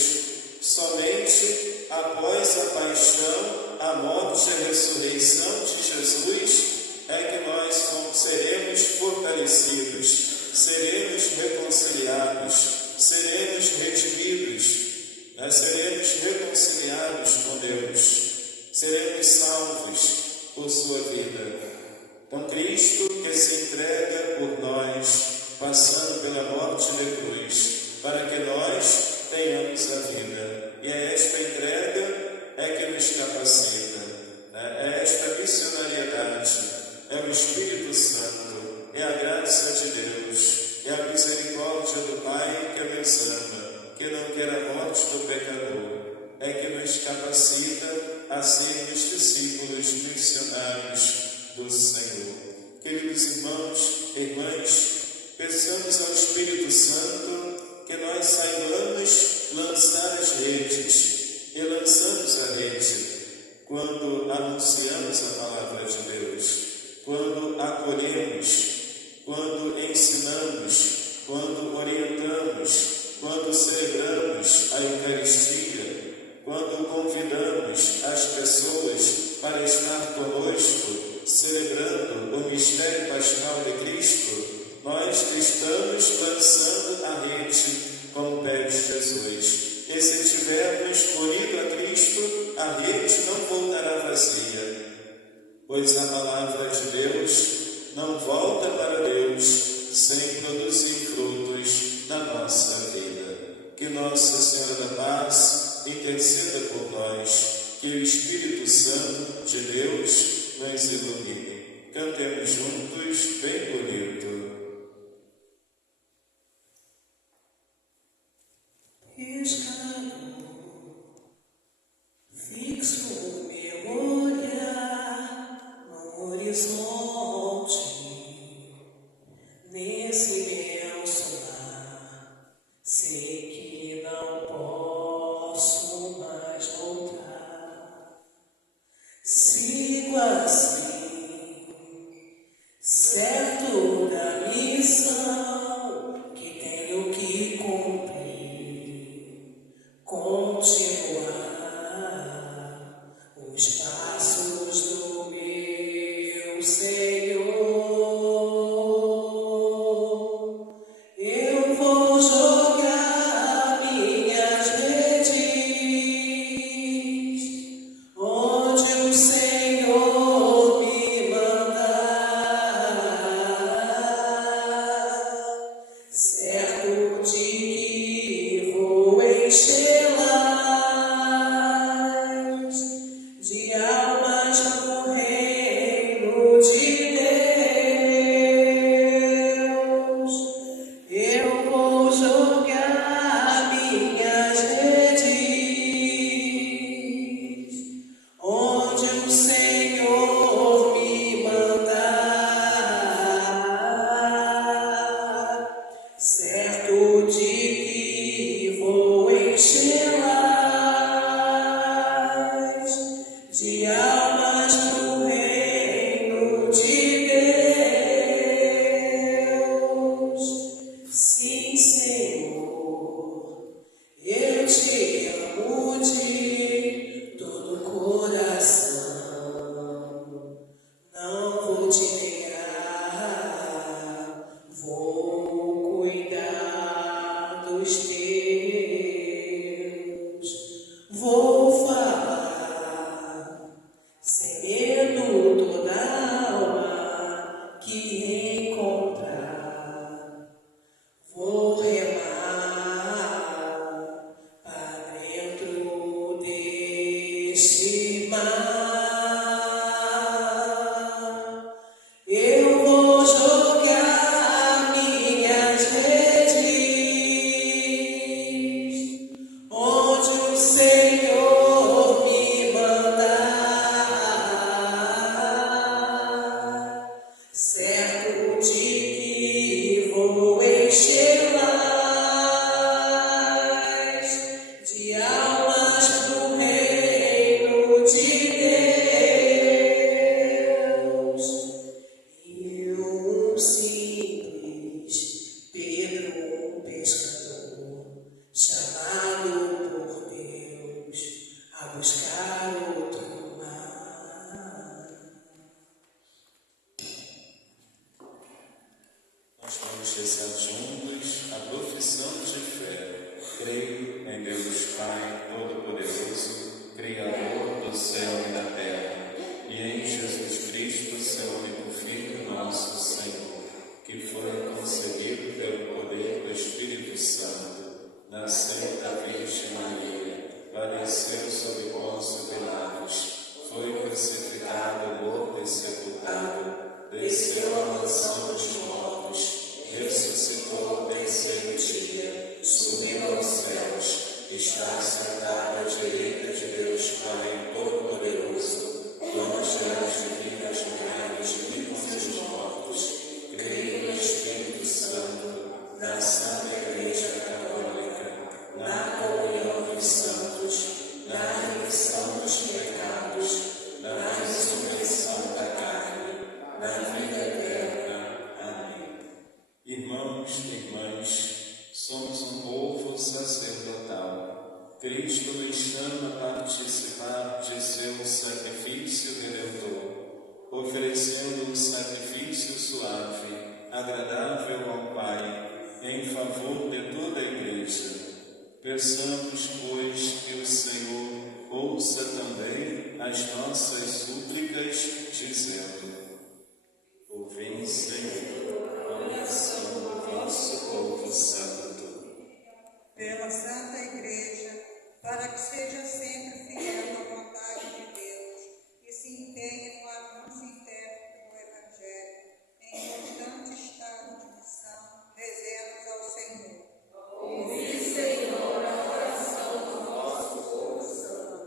Somente após a paixão, a morte e a ressurreição de Jesus é que nós seremos fortalecidos, seremos reconciliados, seremos redimidos, seremos reconciliados com Deus, seremos salvos por sua vida. Então Cristo, que se entrega por nós, passando pela morte de cruz, para que nós tenhamos a vida. E é esta entrega que nos capacita, é esta missionariedade, é o Espírito Santo, é a graça de Deus, é a misericórdia do Pai que nos ama, que não quer a morte do pecador, é que nos capacita a sermos discípulos missionários do Senhor. Queridos irmãos e irmãs, peçamos ao Espírito Santo que nós saibamos lançar as redes e lançamos a rede quando anunciamos a palavra de Deus, quando acolhemos, quando ensinamos, quando orientamos, quando celebramos a Eucaristia, quando convidamos as pessoas para estar conosco, celebrando o mistério pascal de Cristo, nós estamos lançando a rede, como pede Jesus. E se tivermos unido a Cristo, a rede não voltará vazia, pois a palavra de Deus não volta para Deus sem produzir frutos na nossa vida. Que Nossa Senhora da Paz interceda por nós, que o Espírito Santo de Deus nos ilumine. Cantemos juntos, bem bonito. Fixo o meu olhar no horizonte, nesse meu solar, sei que não posso mais voltar. Sigo assim, certo da missão que tenho que cumprir, continuar os passos do meu Senhor. Eu vou jogar minhas redes onde o Senhor me mandar, certo de que vou enchê-las de almas no reino de Deus. Eu vou jogar minhas redes onde o Senhor me mandar, certo de que vou enchê-las de almas no reino de Deus. Sim, Senhor, eu te amo de todo o coração, não vou te negar, vou cuidar dos teus, vou falar sem medo toda alma que encontrar, vou remar para dentro deste mar. Eu vou jogar minhas redes onde o Senhor me mandar, certo de que vou enchê-las de almas no reino de Deus. E um simples Pedro, um pescador, chamado por Deus a buscar outro mar. Nós vamos rezar juntos a profissão de fé. Creio em Deus Pai Todo-Poderoso, Criador do céu e da terra, e em Jesus Cristo, seu único Filho, nosso Senhor, que foi concebido pelo poder do Espírito Santo, nasceu da Virgem Maria, padeceu sob Pôncio Pilatos, foi crucificado, morto e sepultado, desceu à mansão dos mortos, ressuscitou ao terceiro dia, subiu aos céus, está sentado à direita de Deus Pai Todo-Poderoso, quando virá julgar os vivos e os mortos. Creio no Espírito Santo, Cristo nos chama a participar de seu sacrifício redentor, oferecendo um sacrifício suave, agradável ao Pai, em favor de toda a Igreja. Peçamos, pois, que o Senhor ouça também as nossas súplicas, dizendo: Ouvi, Senhor, a oração do vosso povo santo. Pela Santa Igreja, para que seja sempre fiel à vontade de Deus e se empenhe no anúncio interno do Evangelho, em constante estado de missão, rezemos ao Senhor. Ouvi, Senhor, a oração do vosso povo santo.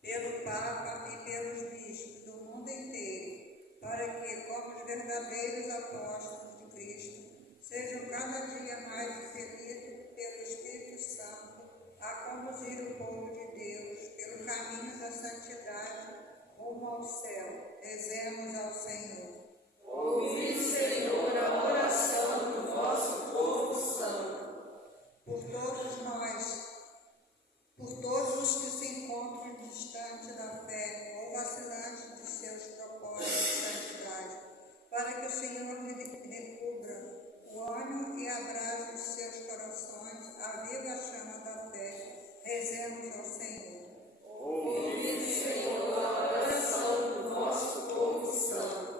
Pelo Papa e pelos bispos do mundo inteiro, para que, como os verdadeiros apóstolos de Cristo, sejam cada dia mais impelidos pelo Espírito Santo a conduzir o povo de Deus pelo caminho da santidade rumo ao céu. Rezemos ao Senhor. Ouvi, Senhor, a oração do vosso povo santo. Por todos nós, por todos os que se encontram distantes da fé ou vacilantes de seus propósitos de santidade, para que o Senhor recubra o ânimo e abrase os seus corações, aviva a chama da fé. Rezemos ao Senhor. Ouvi, Senhor, a oração do vosso povo santo.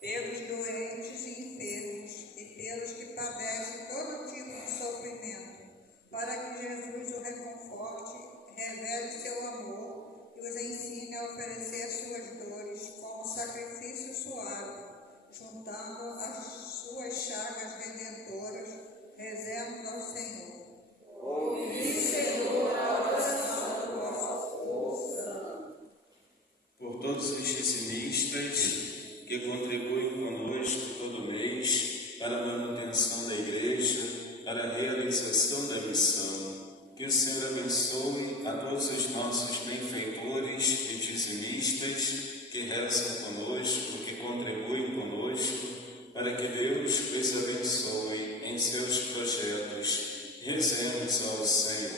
Pelos doentes e enfermos e pelos que padecem todo tipo de sofrimento, para que Jesus o reconforte, revele seu amor e os ensine a oferecer suas dores como sacrifício suave, juntando as suas chagas redentoras. Rezemos ao Senhor. Ouvi, Senhor, a oração do vosso povo santo. Por todos os dizimistas que contribuem conosco todo mês para a manutenção da Igreja, para a realização da missão, que o Senhor abençoe a todos os nossos benfeitores e dizimistas que rezam conosco, que contribuem conosco, para que Deus os abençoe em seus projetos. Rezemos ao Senhor.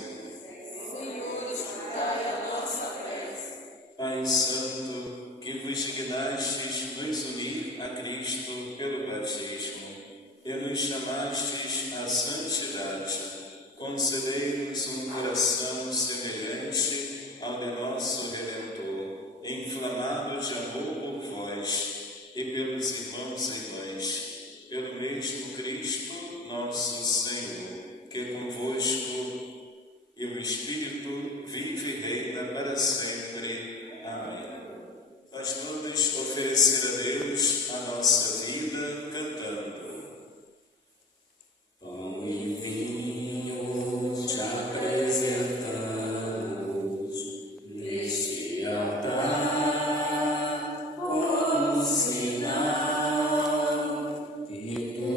Senhor, escutai a nossa prece. Pai Santo, que vos dignastes nos unir a Cristo pelo batismo e nos chamastes à santidade, concedei-nos um coração semelhante ao de nosso Redentor, inflamado de amor por vós e pelos irmãos e irmãs, pelo mesmo Cristo nosso Senhor, que convosco e o Espírito vive e reina para sempre. Amém. Nós vamos oferecer a Deus a nossa vida cantando. Pão e vinho te apresentamos neste altar, como sinal que tu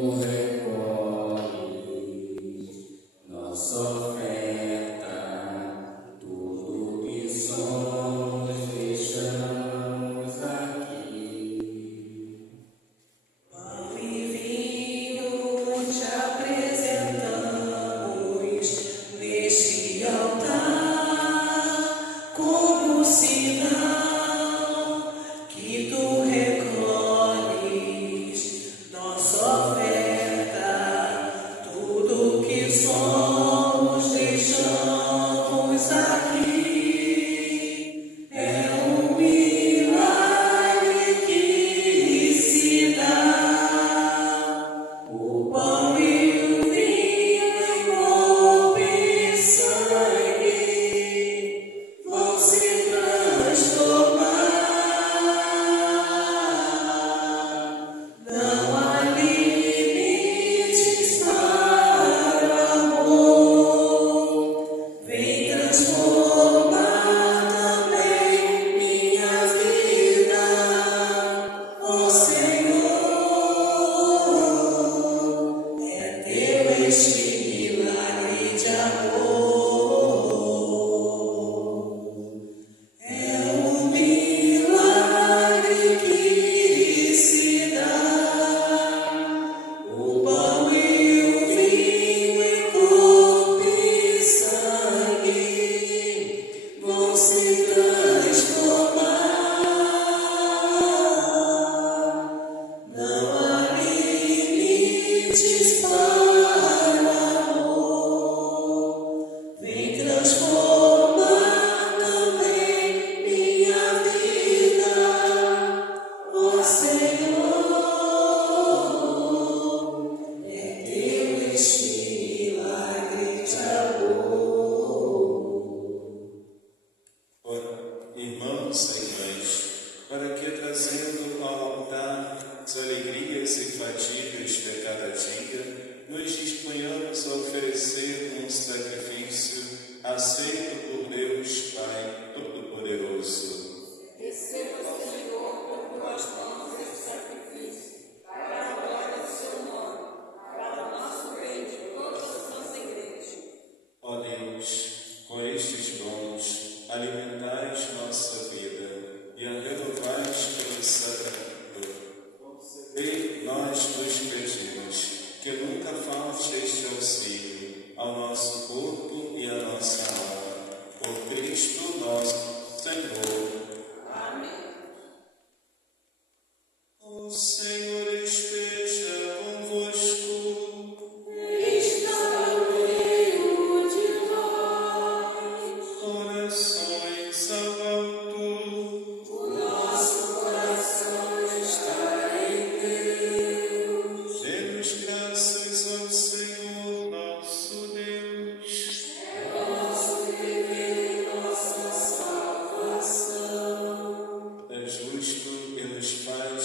auxílio ao nosso corpo e à nossa alma. Por Cristo nosso Senhor. O Senhor esteja convosco. Está no meio de nós. Orações ao alto. O nosso coração está em Deus. Demos graças ao Senhor nosso Deus. É nosso dever e nossa salvação. É justo e nos faz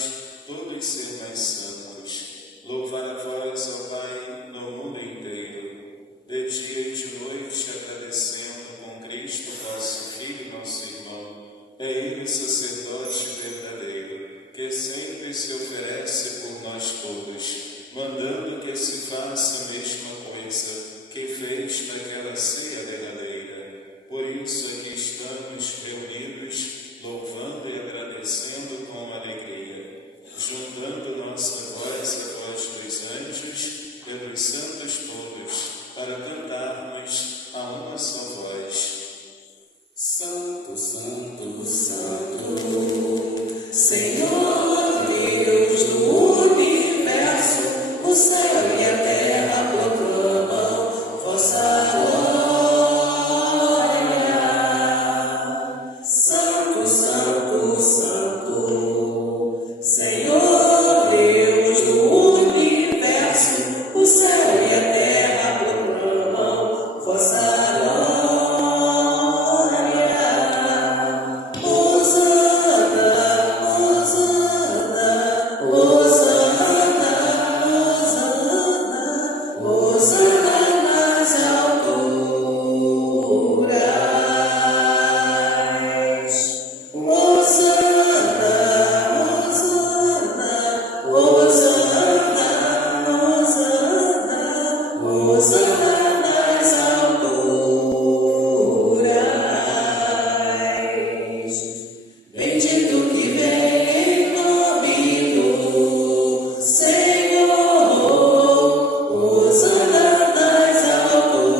todos ser mais santos. Louvar a vós, ó Pai, no mundo inteiro, de dia e de noite, agradecendo com Cristo, vosso Filho, nosso irmão. É Ele, sacerdote verdadeiro, que sempre se oferece por nós todos, mandando que se faça a mesma coisa que fez naquela ceia derradeira. Por isso aqui estamos reunidos, louvando e agradecendo com alegria, juntando nossa voz à voz dos anjos e dos santos todos, para cantarmos a uma só voz. Santo, Santo, Santo, Senhor Deus do universo, o céu e a terra proclamam vossa glória. Santo, Santo, Santo, Senhor Deus do universo, o céu e a terra proclamam vossa glória. Bendito que vem em nome do Senhor, Hosana nas alturas.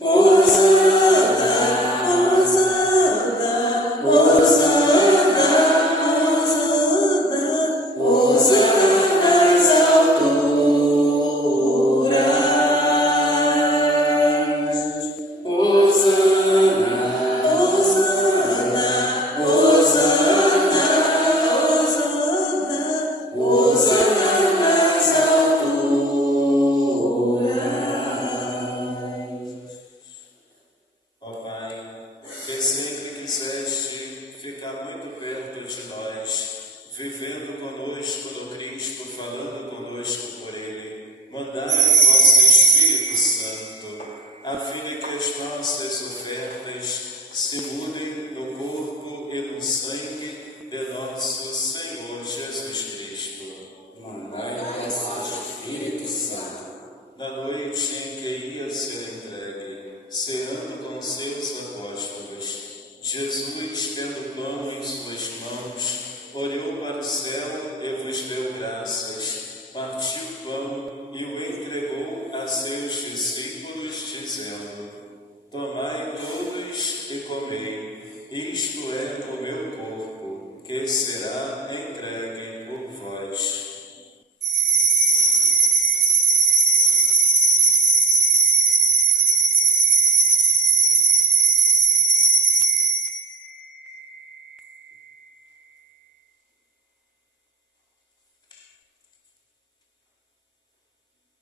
Hosana, Hosana, Hosana, Hosana, Hosana nas alturas. Ó Pai, que sempre quiseste ficar muito perto de nós, vivendo conosco no Cristo, falando conosco por Ele, mandai vosso Espírito Santo, a fim de que as nossas ofertas se mudem no corpo e no sangue de nosso Senhor Jesus Cristo. Mandai vosso Espírito Santo. Na noite em que ia ser entregue, ceando com seus apóstolos, Jesus, tendo pão em suas mãos, olhou para o céu e vos deu graças, partiu o pão e o entregou a seus discípulos, dizendo: Tomai todos e comei, isto é o meu corpo, que será entregue por vós.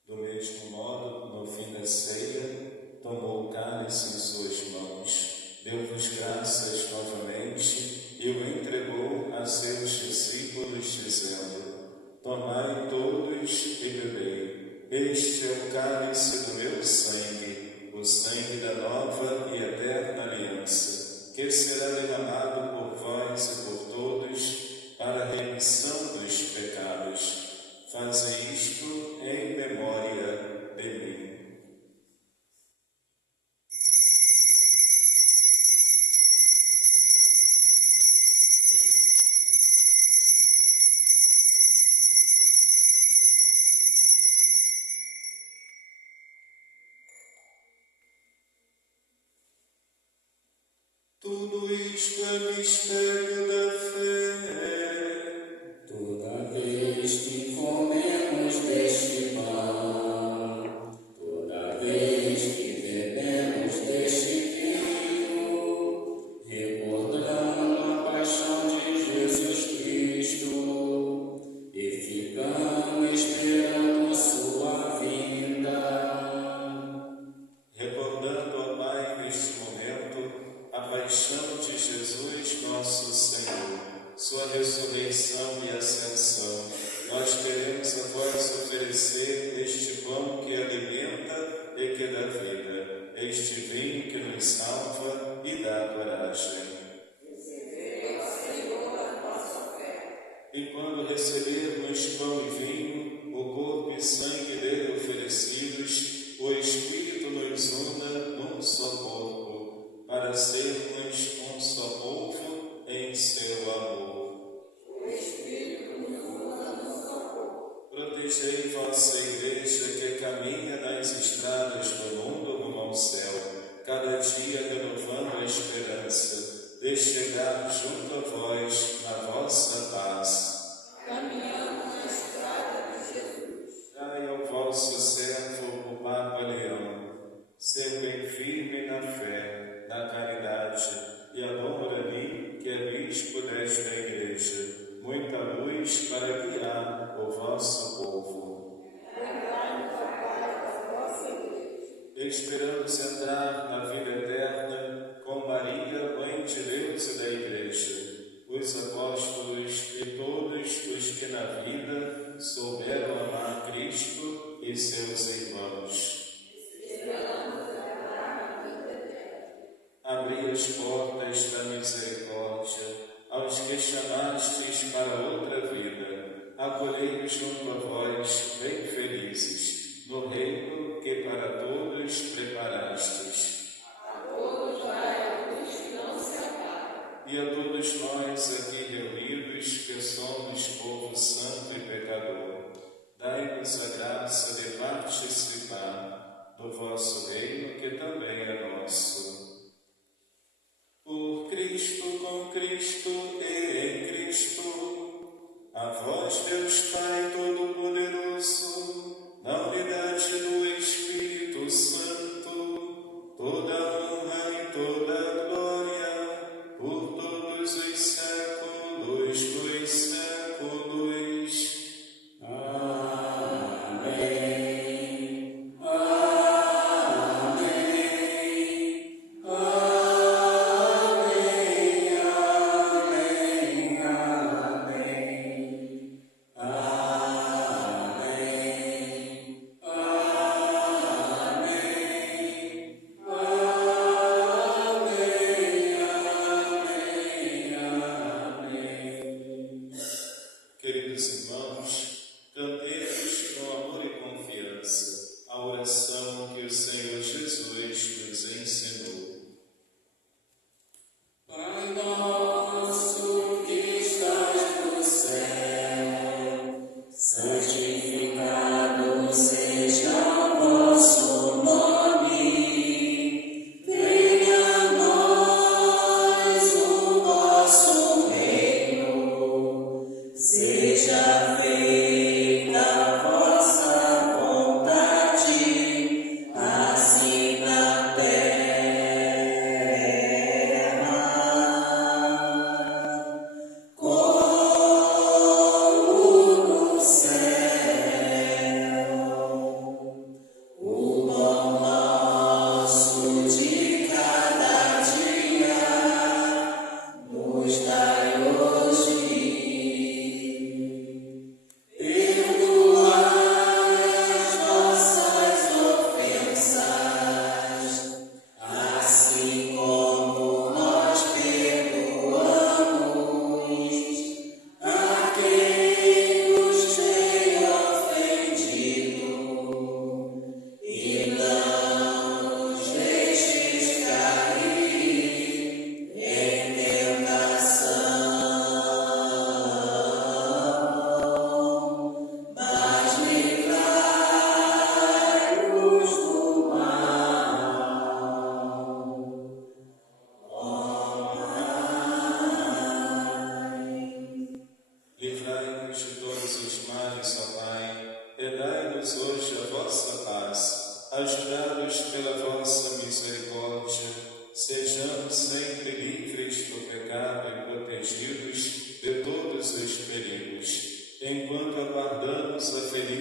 Do mesmo modo, no fim da ceia, tomou o cálice em suas mãos, deu-vos graças novamente e o entregou a seus discípulos, dizendo: Tomai todos e bebei, este é o cálice do meu sangue, o sangue da nova e eterna aliança, que será derramado por vós e por todos para a remissão dos pecados. Fazei isto em memória de mim. o mistério da fé. Toda vez que comemos deste pão, toda vez que bebemos deste vinho, recordamos a paixão de Jesus Cristo e ficamos esperando sua vinda. Recordando, ó Pai, neste momento, a paixão de Jesus, nosso Senhor, sua ressurreição e ascensão, nós queremos a vós oferecer este pão que alimenta e que dá vida, este vinho que nos salva e dá coragem. E quando recebermos pão e vinho, o corpo e sangue dele oferecidos, o Espírito nos una num só corpo, para sermos um só povo em seu amor. Protegei vossa Igreja que caminha nas estradas do mundo rumo ao céu, cada dia renovando a esperança de chegar junto a vós na vossa paz. Caminhando na estrada de Jesus. Dai ao vosso servo, o Papa Leão, ser bem firme na fé, na caridade e amor a mim, que é bispo desta Igreja, muita luz para guiar o vosso povo. Esperamos entrar na vida eterna com Maria, Mãe de Deus e da Igreja, os apóstolos e todos os que na vida souberam amar Cristo e seus irmãos. Abri as portas da misericórdia aos que chamastes para outra vida. Acolhei-os junto a vós, bem felizes, no reino que para todos preparastes. A todos vai a luz que não se apaga. E a todos nós aqui reunidos, que somos povo santo e pecador, dai-nos a graça de participar do vosso reino, que também é nosso. Por Cristo, com Cristo e em Cristo, a vós, Deus Pai Todo-Poderoso, na unidade do Espírito Santo, toda honra e toda glória, por todos os séculos dos séculos. Amém. Amém.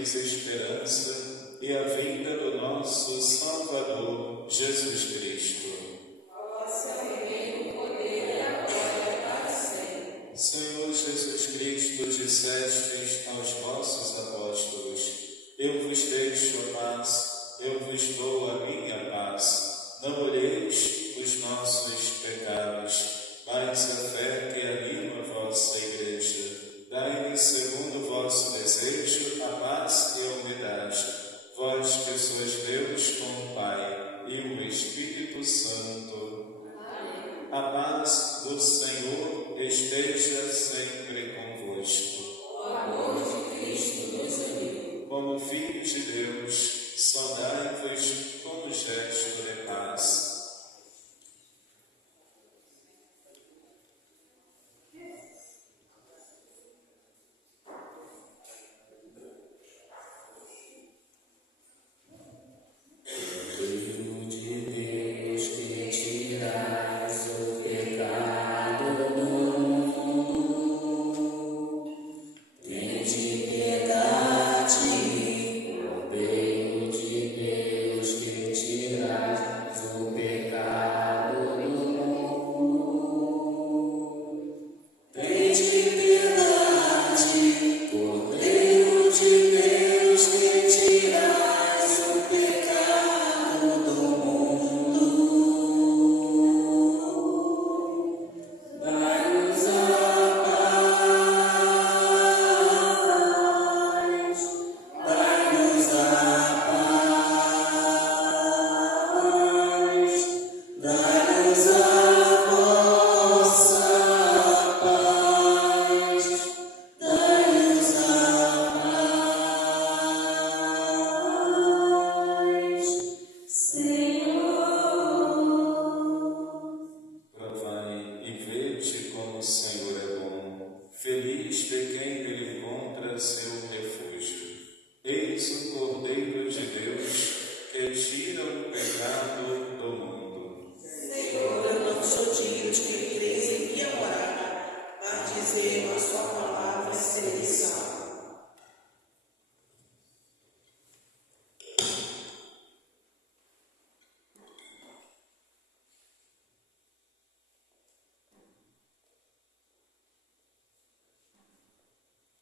temos esperança e a vinda do nosso Salvador, Jesus Cristo. Senhor Jesus Cristo, dissestes aos vossos apóstolos: eu vos deixo a paz, eu vos dou a minha paz. Não olheis os nossos pecados, mas a fé que anima a vossa Igreja. Dai-lhe, segundo o vosso desejo, a paz e a unidade. Vós que sois Deus com o Pai e o Espírito Santo. Amém. A paz do Senhor esteja sempre convosco. O amor de Cristo nos uniu. Como filhos de Deus, saudai-vos com um gesto de paz.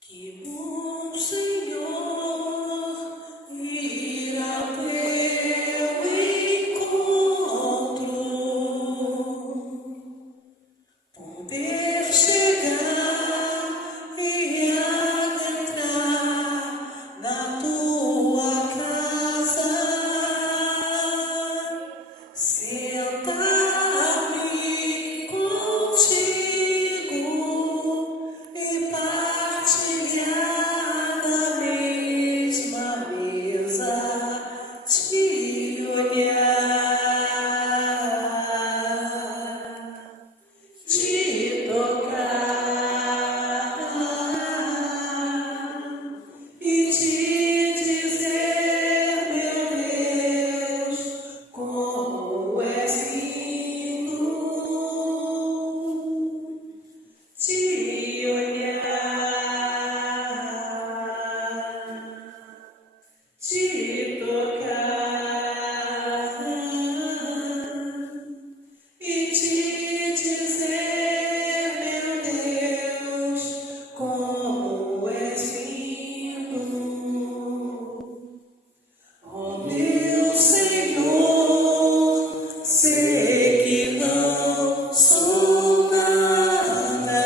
Que bom, Senhor, ir ao teu encontro, poder chegar e adentrar na tua casa, sentar-me contigo e partilhar da mesma mesa, te olhar, te tocar e te dizer, meu Deus, como és lindo, te olhar, te tocar e te dizer, meu Deus, como és lindo. Ó meu Senhor, sei que não sou nada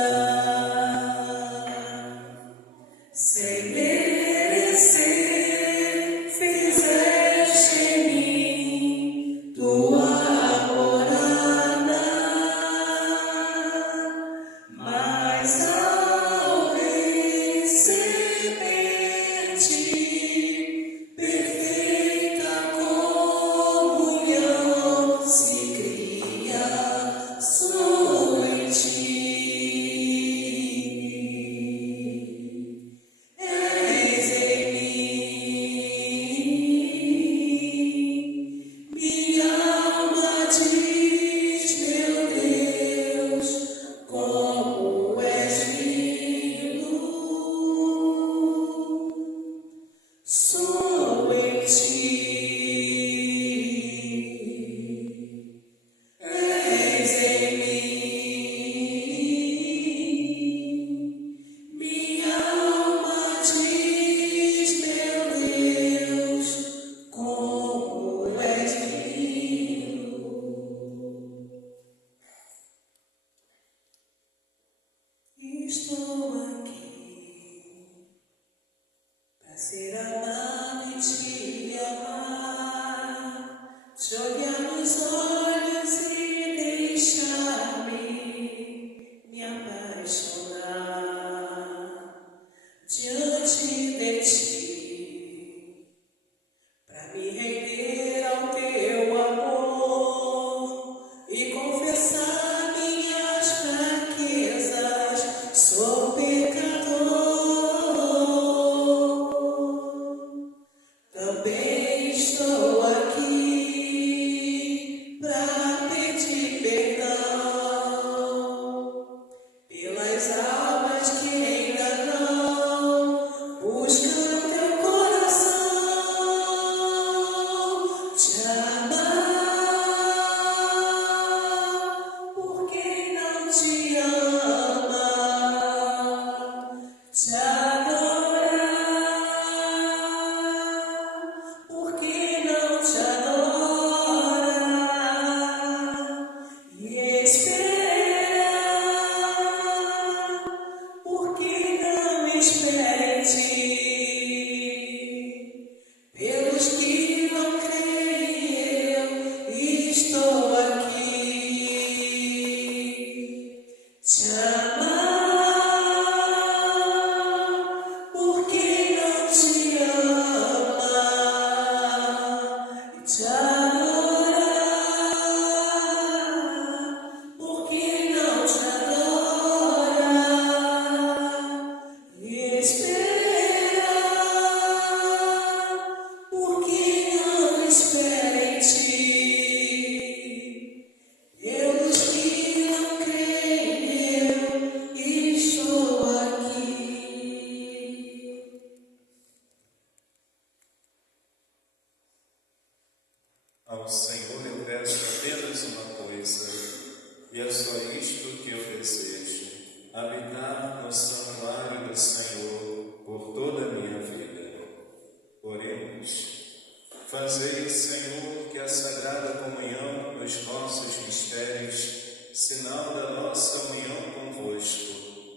estou aqui para ser amado e te amar, te olhar nos olhos e deixar-me me apaixonar diante de ti, para me render ao teu amor e confessar minhas fraquezas. Sou pecador, também estou aqui para pedir perdão pelas almas que ainda não buscam teu coração, te amar por quem não te ama, te adorar por quem não te adora e esperar por quem não espera em ti, pelos que não creem eu estou aqui, te amar por quem não te ama, te adorar por quem não te adora e esperar por quem não espera em ti, pelos que não creem eu estou aqui. Ao Senhor eu peço apenas uma coisa, e é só isto que eu desejo: habitar no santuário do Senhor por toda a minha vida. Oremos. Fazei, Senhor, que a Sagrada Comunhão nos nossos mistérios, sinal da nossa união convosco,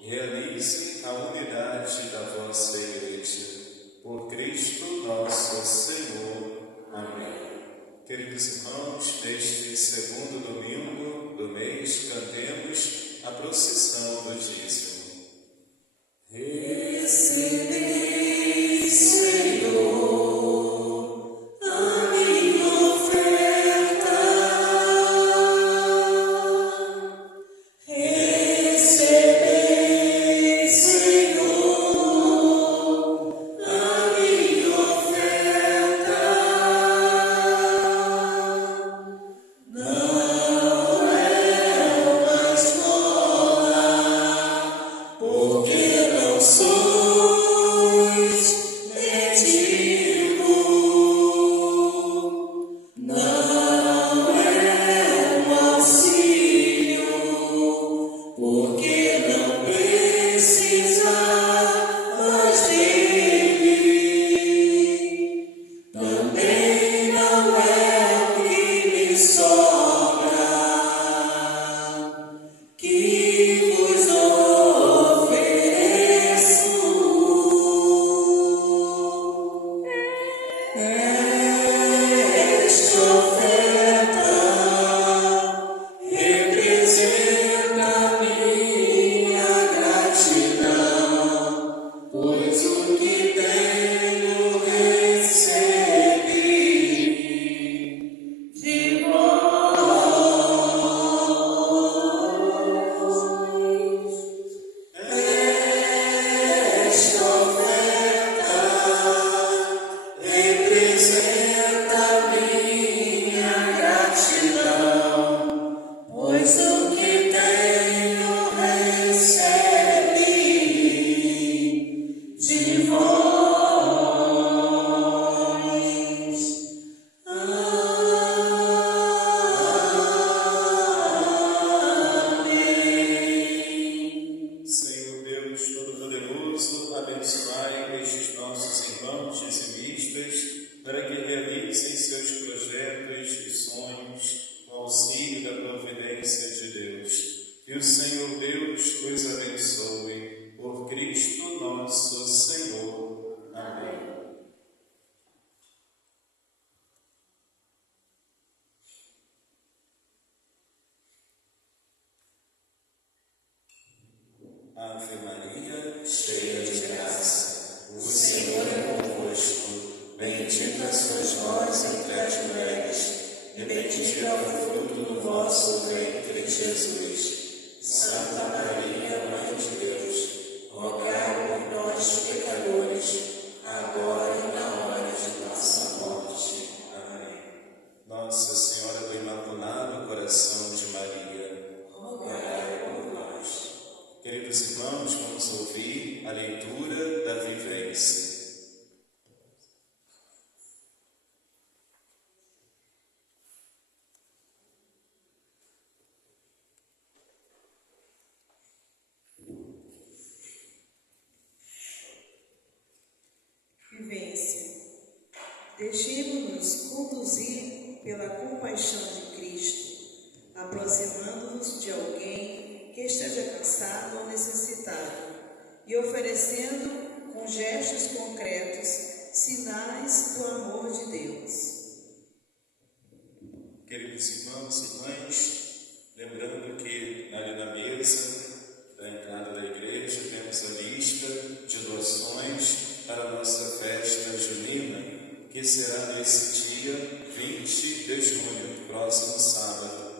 realize a unidade da vossa Igreja. Por Cristo nosso Senhor. Amém. Queridos irmãos, neste segundo domingo do mês, cantemos a procissão do dízimo. Recebei, Senhor, a minha oferta. Recebei, Senhor, a minha oferta. Não é uma esmola, porque não sois mendigo. Não é um auxílio, porque não precisas dele. Também não é o que me sobra que vos ofereço. Esta oferta representa minha gratidão, pois o que tenho recebi de vós. Esta oferta representa minha gratidão, pois o que tenho recebi de vós. Amém. Senhor Deus Todo-Poderoso, abençoai estes nossos irmãos dizimistas, para que realizem seus projetos e sonhos com auxílio da providência de Deus. Que o Senhor Deus os abençoe Ave Maria, cheia de graça, o Senhor é convosco. Bendita sois vós entre as mulheres, e bendito é o fruto do vosso ventre, Jesus. Santa Maria, Mãe de Deus, rogai por nós, pecadores, agora e na hora de nossa morte. Amém. Nossa Senhora do Imaculado Coração de Maria, rogai por nós. Queridos irmãos, vamos ouvir a leitura da vivência. Vivência. Deixemos-nos conduzir pela compaixão de Cristo, aproximando-nos de alguém que esteja cansado ou necessitado e oferecendo com gestos concretos sinais do amor de Deus. Queridos irmãos e irmãs, lembrando que ali na mesa da entrada da igreja temos a lista de doações para a nossa festa junina, que será nesse dia 20 de junho, próximo sábado.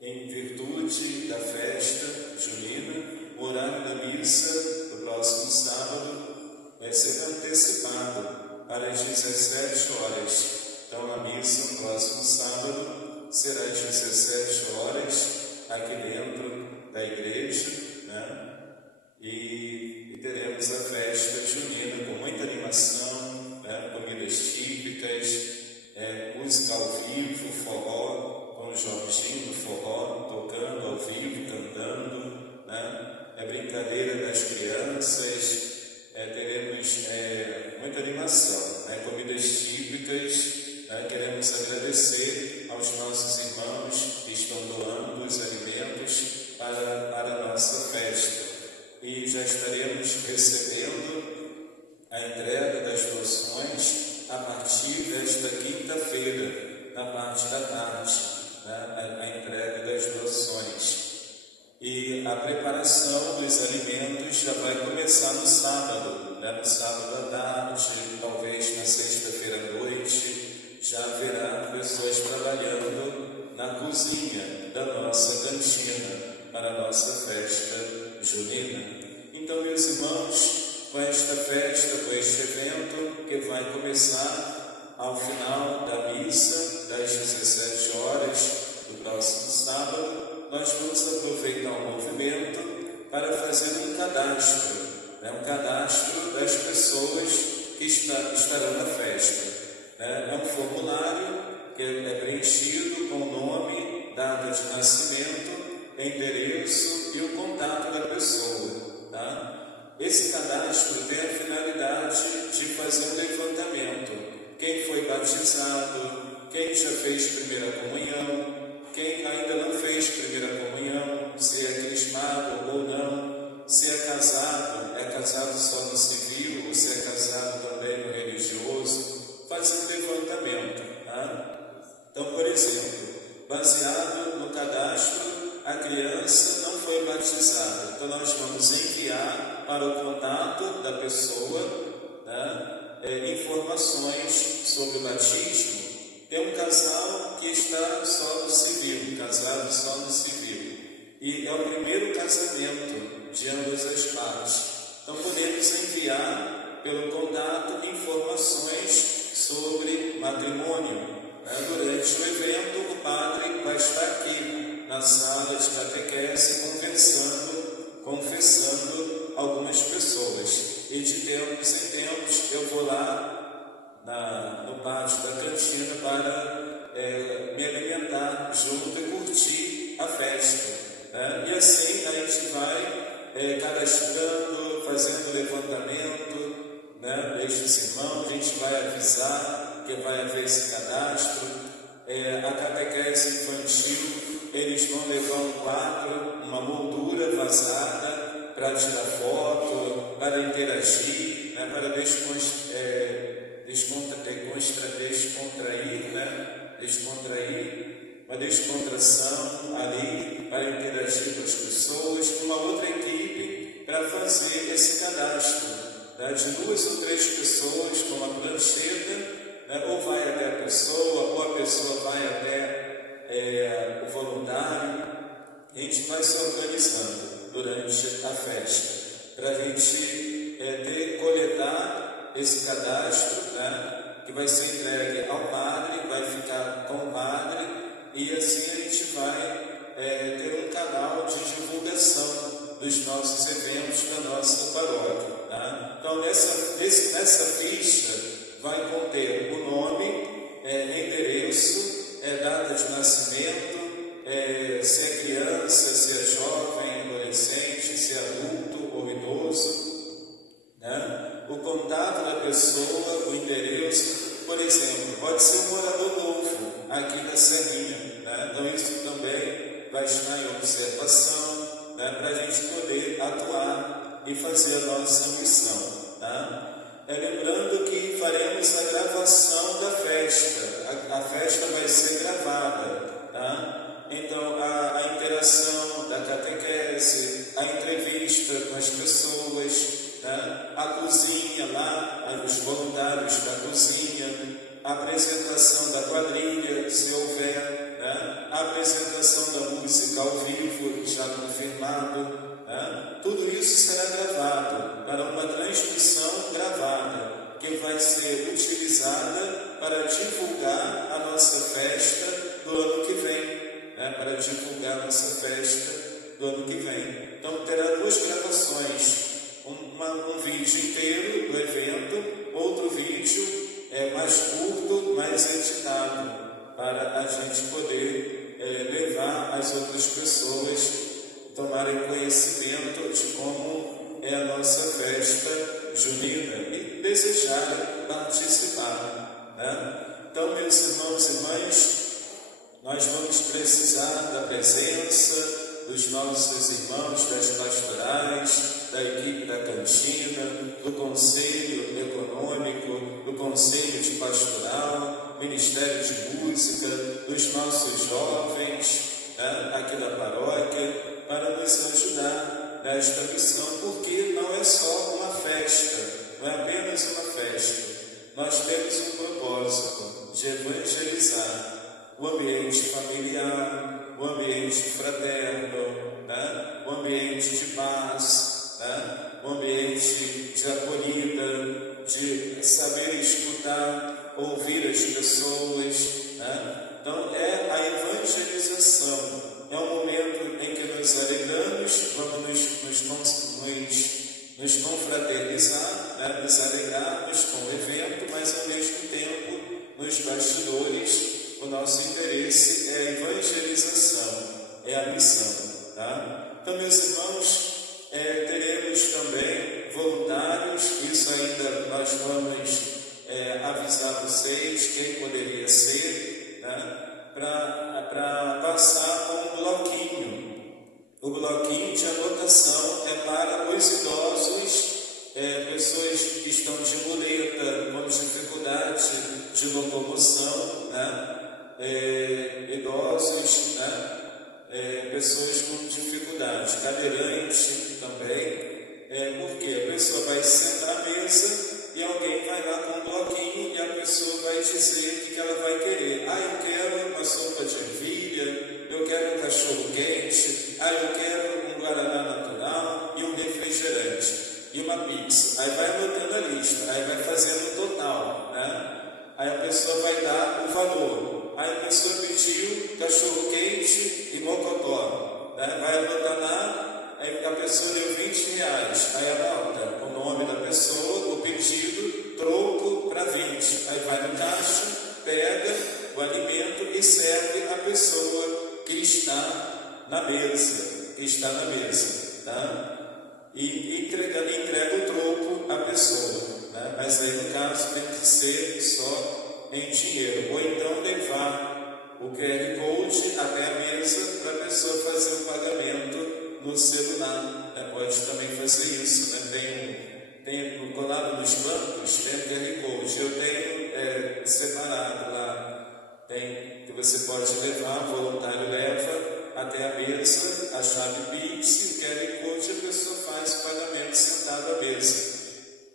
Em virtude da festa junina, o horário da missa do próximo sábado vai ser antecipado para as 17 horas. Então, a missa no próximo sábado será às 17 horas aqui dentro da igreja, né? E teremos a festa junina com muita animação, né? Comidas típicas, música ao vivo, forró, com o Jorginho do forró, tocando ao vivo, cantando, né? Brincadeira das crianças, teremos muita animação, né? Comidas típicas. Queremos agradecer aos nossos irmãos que estão doando os alimentos para a nossa festa. E já estaremos recebendo a entrega das doações a partir desta quinta-feira, na parte da tarde, né? A entrega das doações. E a preparação dos alimentos já vai começar no sábado, né? No sábado à tarde, talvez na sexta-feira à noite, já haverá pessoas trabalhando na cozinha da nossa cantina para a nossa festa junina. Então, meus irmãos, com esta festa, com este evento que vai começar ao final da missa, das 17 horas do próximo sábado, nós vamos aproveitar o movimento para fazer um cadastro, né? Um cadastro das pessoas que estarão na festa. É um formulário que é preenchido com o nome, data de nascimento, endereço e o contato da pessoa, tá? Esse cadastro tem a finalidade de fazer um levantamento. Quem foi batizado, quem já fez primeira comunhão, quem ainda não fez primeira comunhão, se é crismado ou não, se é casado só no civil ou se é casado também no religioso. Fazer um levantamento, tá? Então, por exemplo, baseado no cadastro, a criança não foi batizada. Então, nós vamos enviar para o contato da pessoa, tá? Informações sobre o batismo. Tem um casal que está só no civil, casado só no civil. E é o primeiro casamento de ambas as partes. Então, podemos enviar pelo contato informações sobre matrimônio. Durante o evento, o padre vai estar aqui na sala de catequese confessando algumas pessoas. E de tempos em tempos eu vou lá no pátio da cantina para me alimentar junto e curtir a festa. E assim a gente vai cadastrando, fazendo levantamento, destes irmãos. A gente vai avisar que vai haver esse cadastro. A catequese infantil, eles vão levar um quadro, uma moldura vazada para tirar foto, para interagir, para descontrair, uma descontração ali, para interagir com as pessoas. Uma outra equipe para fazer esse cadastro, né, de 2 ou 3 pessoas com uma prancheta, né, ou vai até a pessoa, ou a pessoa vai até o voluntário. A gente vai se organizando durante a festa para a gente coletar esse cadastro, né, que vai ser entregue ao padre, vai ficar com o padre, e assim a gente vai ter um canal de divulgação dos nossos eventos da nossa paróquia. Tá? Então, nessa ficha vai conter o nome, endereço, data de nascimento, se é criança, se é jovem, adolescente, se é adulto ou idoso, né? O contato da pessoa, o endereço. Por exemplo, pode ser um morador novo aqui da Serrinha, né? Então isso também vai estar em observação, né? Para a gente poder atuar e fazer a nossa missão, tá? Lembrando que faremos a gravação da festa, a festa vai ser gravada, tá? Então a interação da catequese, a entrevista com as pessoas, né? A cozinha lá, os voluntários da cozinha, a apresentação da quadrilha, se houver, né? A apresentação da música ao vivo, já confirmado, né? Tudo isso será gravado para uma transmissão gravada, que vai ser utilizada para divulgar a nossa festa do ano que vem, né? Para divulgar a nossa festa do ano que vem. Então terá 2 gravações. Um vídeo inteiro do evento, outro vídeo mais curto, mais editado, para a gente poder levar as outras pessoas tomarem conhecimento de como é a nossa festa junina e desejarem participar, né? Então, meus irmãos e irmãs, nós vamos precisar da presença dos nossos irmãos das pastorais, da equipe da cantina, do Conselho Econômico, do Conselho de Pastoral, Ministério de Música, dos nossos jovens, né, aqui da paróquia, para nos ajudar nesta missão, porque não é só uma festa, não é apenas uma festa. Nós temos um propósito de evangelizar o ambiente familiar, o ambiente fraterno, né? O ambiente de paz, né? O ambiente de acolhida, de saber escutar, ouvir as pessoas, né? Então é a evangelização, é um momento em que nos alegramos, vamos nos confraternizar, né? Nos alegrarmos com o evento, mas ao mesmo tempo, nos bastidores, o nosso interesse é a evangelização, é a missão, tá? Então, meus irmãos, teremos também voluntários, isso ainda nós vamos avisar vocês quem poderia ser, né? Para passar com um bloquinho. O bloquinho de anotação é para os idosos, pessoas que estão de muleta, com dificuldade de locomoção, né? Idosos, né? Pessoas com dificuldade, cadeirante também, porque a pessoa vai sentar à mesa e alguém vai lá com um bloquinho e a pessoa vai dizer o que ela vai querer. Eu quero uma sopa de ervilha, eu quero um cachorro quente, eu quero um guaraná natural e um refrigerante e uma pizza. Aí vai anotando a lista, aí vai fazendo o total, né? Aí a pessoa vai dar o valor. Aí a pessoa pediu cachorro quente e mocotó, né? Vai anotar lá, aí a pessoa deu R$20. Aí anota o nome da pessoa, o pedido, troco para 20. Aí vai no caixa, pega o alimento e serve a pessoa que está na mesa, tá? E entrega o troco à pessoa, né? Mas aí no caso tem que ser só em dinheiro, ou então levar o QR Code até a mesa para a pessoa fazer o pagamento no celular, né? Pode também fazer isso, né? Tem colado nos bancos, tem o QR Code, eu tenho separado lá, tem que você pode levar, o voluntário leva, até a mesa, a chave Pix, e o QR Code, a pessoa faz o pagamento sentado à mesa.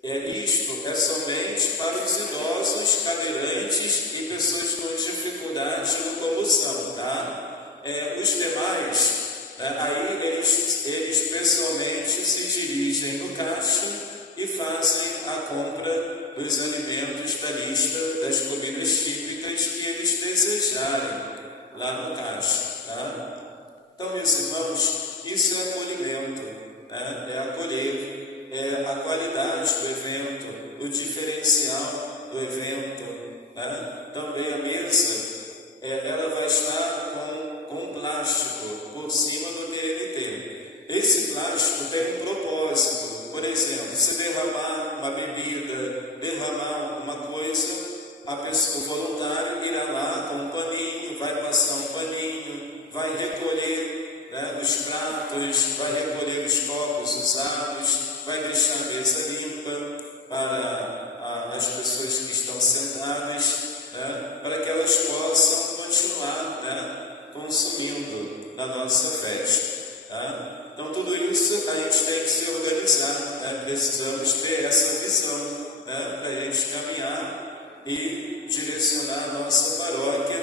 Isto é somente para os idosos, cadeirantes e pessoas com dificuldade de locomoção, tá? Os demais, aí eles pessoalmente se dirigem no caixa e fazem a compra dos alimentos da lista das comidas típicas que eles desejarem lá no caixa, tá? Então, meus irmãos, isso é acolhimento, né? É acolher. É a qualidade do evento, o diferencial do evento, né? Também a mesa, ela vai estar com plástico por cima do TNT. Esse plástico tem um propósito. Por exemplo, se derramar uma bebida, derramar uma coisa, o voluntário irá lá com um paninho, vai passar um paninho, vai recolher, né, os pratos, vai recolher os copos usados, vai deixar a mesa limpa para as pessoas que estão sentadas, né, para que elas possam continuar, né, consumindo na nossa festa. Tá? Então, tudo isso a gente tem que se organizar, né? Precisamos ter essa visão, né, para a gente caminhar e direcionar a nossa paróquia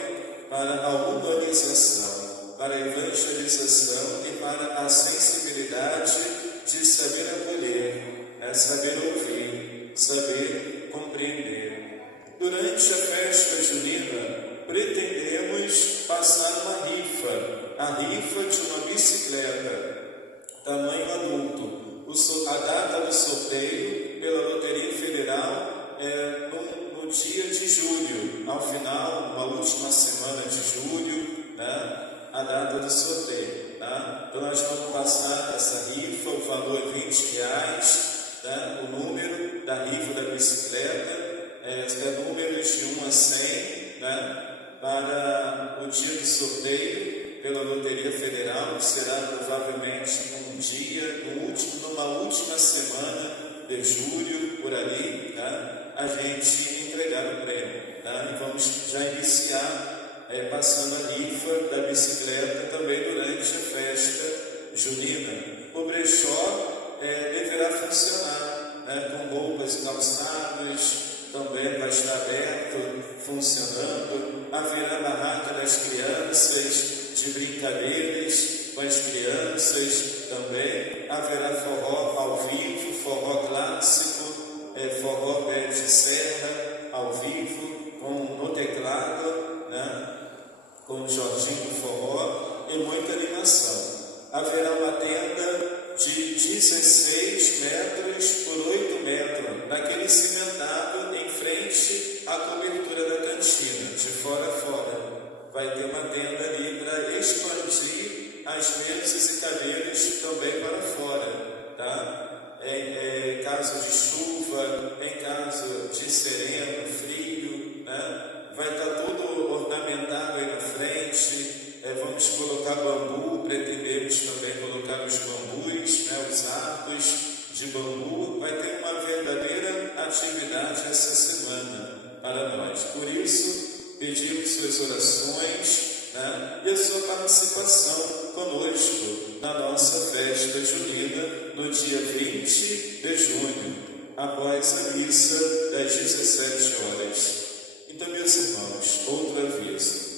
para a humanização, para a evangelização e para a sensibilidade de saber acolher, saber ouvir, saber compreender. Durante a festa junina, pretendemos passar uma rifa, a rifa de uma bicicleta, tamanho adulto. A data do sorteio pela Loteria Federal é no dia de julho, ao final, uma última semana de julho, né, a data do sorteio. Tá? Então nós vamos passar essa rifa, o valor é R$20, né? O número da rifa da bicicleta é números de 1 a 100, né? Para o dia do sorteio pela Loteria Federal, que será provavelmente numa última semana de julho, por ali, tá? A gente entregar o prêmio. Tá? E vamos já iniciar passando a rifa da bicicleta também durante a festa junina. O brechó deverá funcionar, né, com roupas e calçados, também vai estar aberto, funcionando. Haverá barraca das crianças, de brincadeiras com as crianças também. Haverá forró ao vivo, forró clássico, forró pé de serra ao vivo, no teclado, né? Com o Jorginho do Forró e muita animação. Haverá uma tenda de 16 metros por 8 metros, naquele cimentado em frente à cobertura da cantina, de fora a fora. Vai ter uma tenda ali para expandir as mesas e cadeiras também para fora, tá? Em caso de chuva, em caso de sereno, frio, né? Vai estar tudo ornamentado aí na frente. Vamos colocar bambu, pretendemos também colocar os bambus, né, os arcos de bambu. Vai ter uma verdadeira atividade essa semana para nós. Por isso, pedimos suas orações, né, e a sua participação conosco na nossa festa junina no dia 20 de junho, após a missa das 17 horas. Então, meus irmãos, outra vez,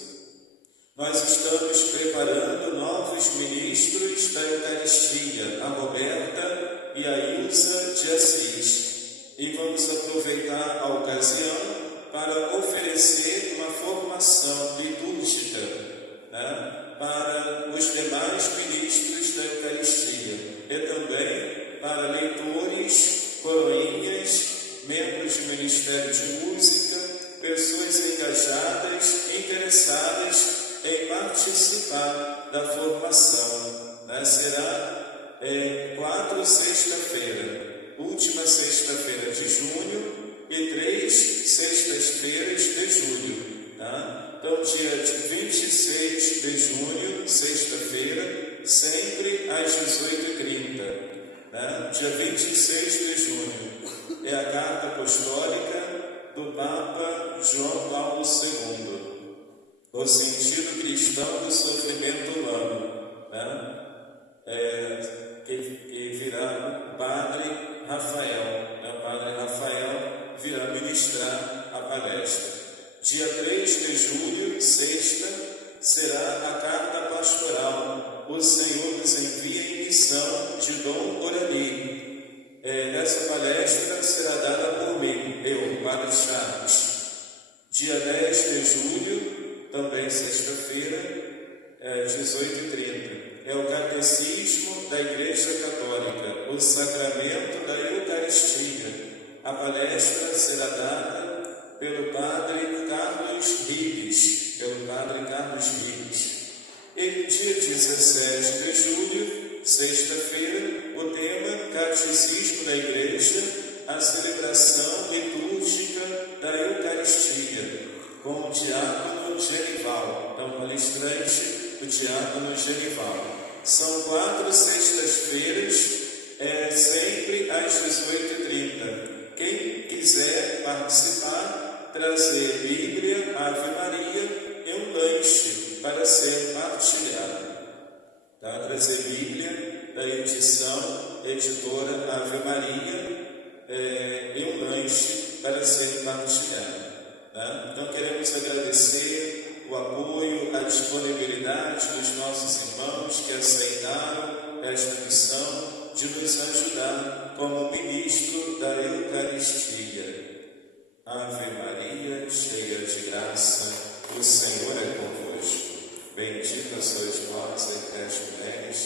nós estamos preparando novos ministros da Eucaristia, a Roberta e a Ilza de Assis, e vamos aproveitar a ocasião para oferecer uma formação litúrgica, né, para os demais ministros da Eucaristia e também para leitores, coroinhas, membros do Ministério de Música, pessoas engajadas, interessadas em participar da formação, né? Será 4 sexta-feira, última sexta-feira de junho e 3 sextas-feiras de julho, tá? Então, dia 26 de junho, sexta-feira, sempre às 18h30, né? Dia 26 de junho é a carta apostólica do Papa João Paulo II, o sentido cristão do sofrimento humano. né? Que virá o Padre Rafael. O Padre Rafael virá ministrar a palestra. Dia 3 de julho, sexta, será a carta pastoral. O Senhor nos envia em missão, de Dom Orani. Essa palestra será dada por mim, eu, Padre Charles. Dia 10 de julho, também sexta-feira, 18h30. É o Catecismo da Igreja Católica, o Sacramento da Eucaristia. A palestra será dada pelo Padre Carlos Rives. E dia 17 de julho, sexta-feira, o tema Catecismo da Igreja, a celebração litúrgica da Eucaristia, com o diácono Genival. Então, palestrante, o diácono Genival. São 4 sextas-feiras, sempre às 18h30. Quem quiser participar, trazer Bíblia, Ave Maria e um lanche para ser partilhado. Tá? Trazer Bíblia da editora Ave Maria e um lanche para ser partilhado. Tá? Então queremos agradecer o apoio, a disponibilidade dos nossos irmãos que aceitaram esta missão de nos ajudar como ministro da Eucaristia. Ave Maria, cheia de graça, o Senhor é convosco. Bendita sois vós entre as mulheres,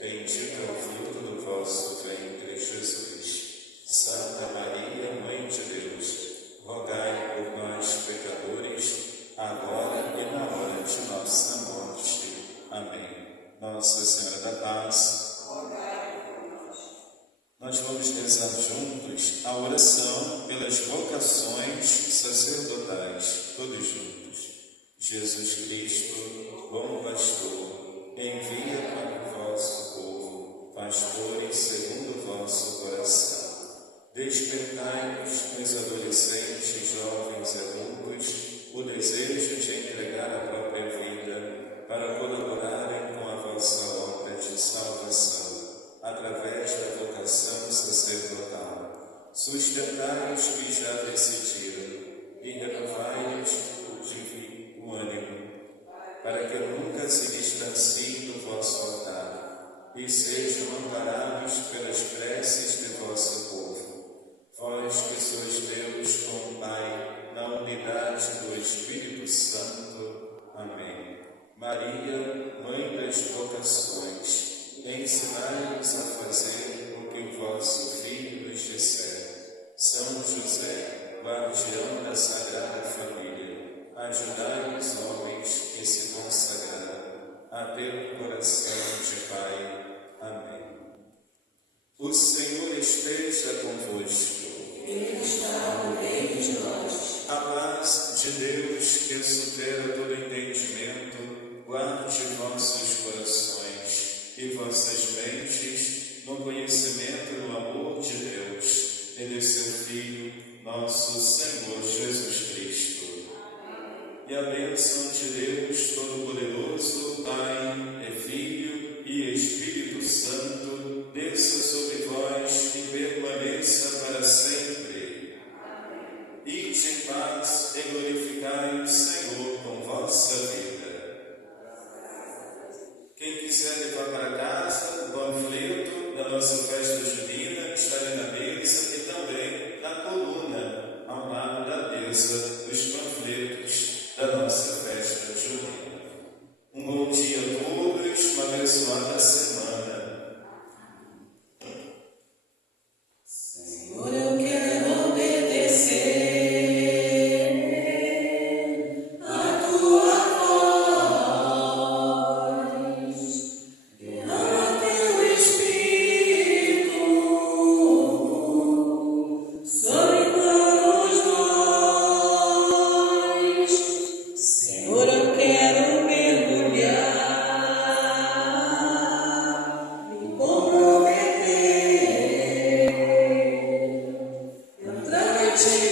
bendito é o fruto do vosso ventre, Jesus. Santa Maria, Mãe de Deus, rogai por nós, pecadores, agora e na hora de nossa morte. Amém. Nossa Senhora da Paz, rogai por nós. Nós vamos rezar juntos a oração pelas vocações sacerdotais, todos juntos. Jesus Cristo, bom pastor, envia para o vosso povo pastores segundo o vosso coração. Despertai-nos, meus adolescentes, jovens e adultos, o desejo de entregar a própria vida para colaborarem com a vossa obra de salvação, através da vocação sacerdotal. Sustentai-os que já decidiram e renovai-os o ânimo, para que nunca se distanciem do vosso altar e sejam amparados pelas preces de vosso povo. Vós que sois Deus com o Pai, na unidade do Espírito Santo. Amém. Maria, Mãe das vocações, ensinai-nos a fazer o que o vosso Filho nos disser. São José, guardião da Sagrada Família, ajudai os homens que se consagraram a ter um coração de Pai. Amém. O Senhor esteja convosco. Ele está no meio de nós. A paz de Deus, que supera todo entendimento, guarde vossos corações e vossas mentes no conhecimento e no amor de Deus e de seu Filho, nosso Senhor Jesus Cristo. E a bênção de Deus Todo-Poderoso, Pai e Filho e Espírito Santo, desça sobre vós e permaneça para sempre. Ide em paz e glorificai o Senhor com vossa vida. Quem quiser levar para casa o panfleto da nossa festa junina está ali na mesa e também na coluna, ao lado da mesa dos panfletos da nossa festa junina. Um bom dia a todos, uma abençoada semana. Senhor, eu quero obedecer a tua voz, derrama teu Espírito sobre todos nós. Senhor, eu quero mergulhar, me comprometer, entrar em ti.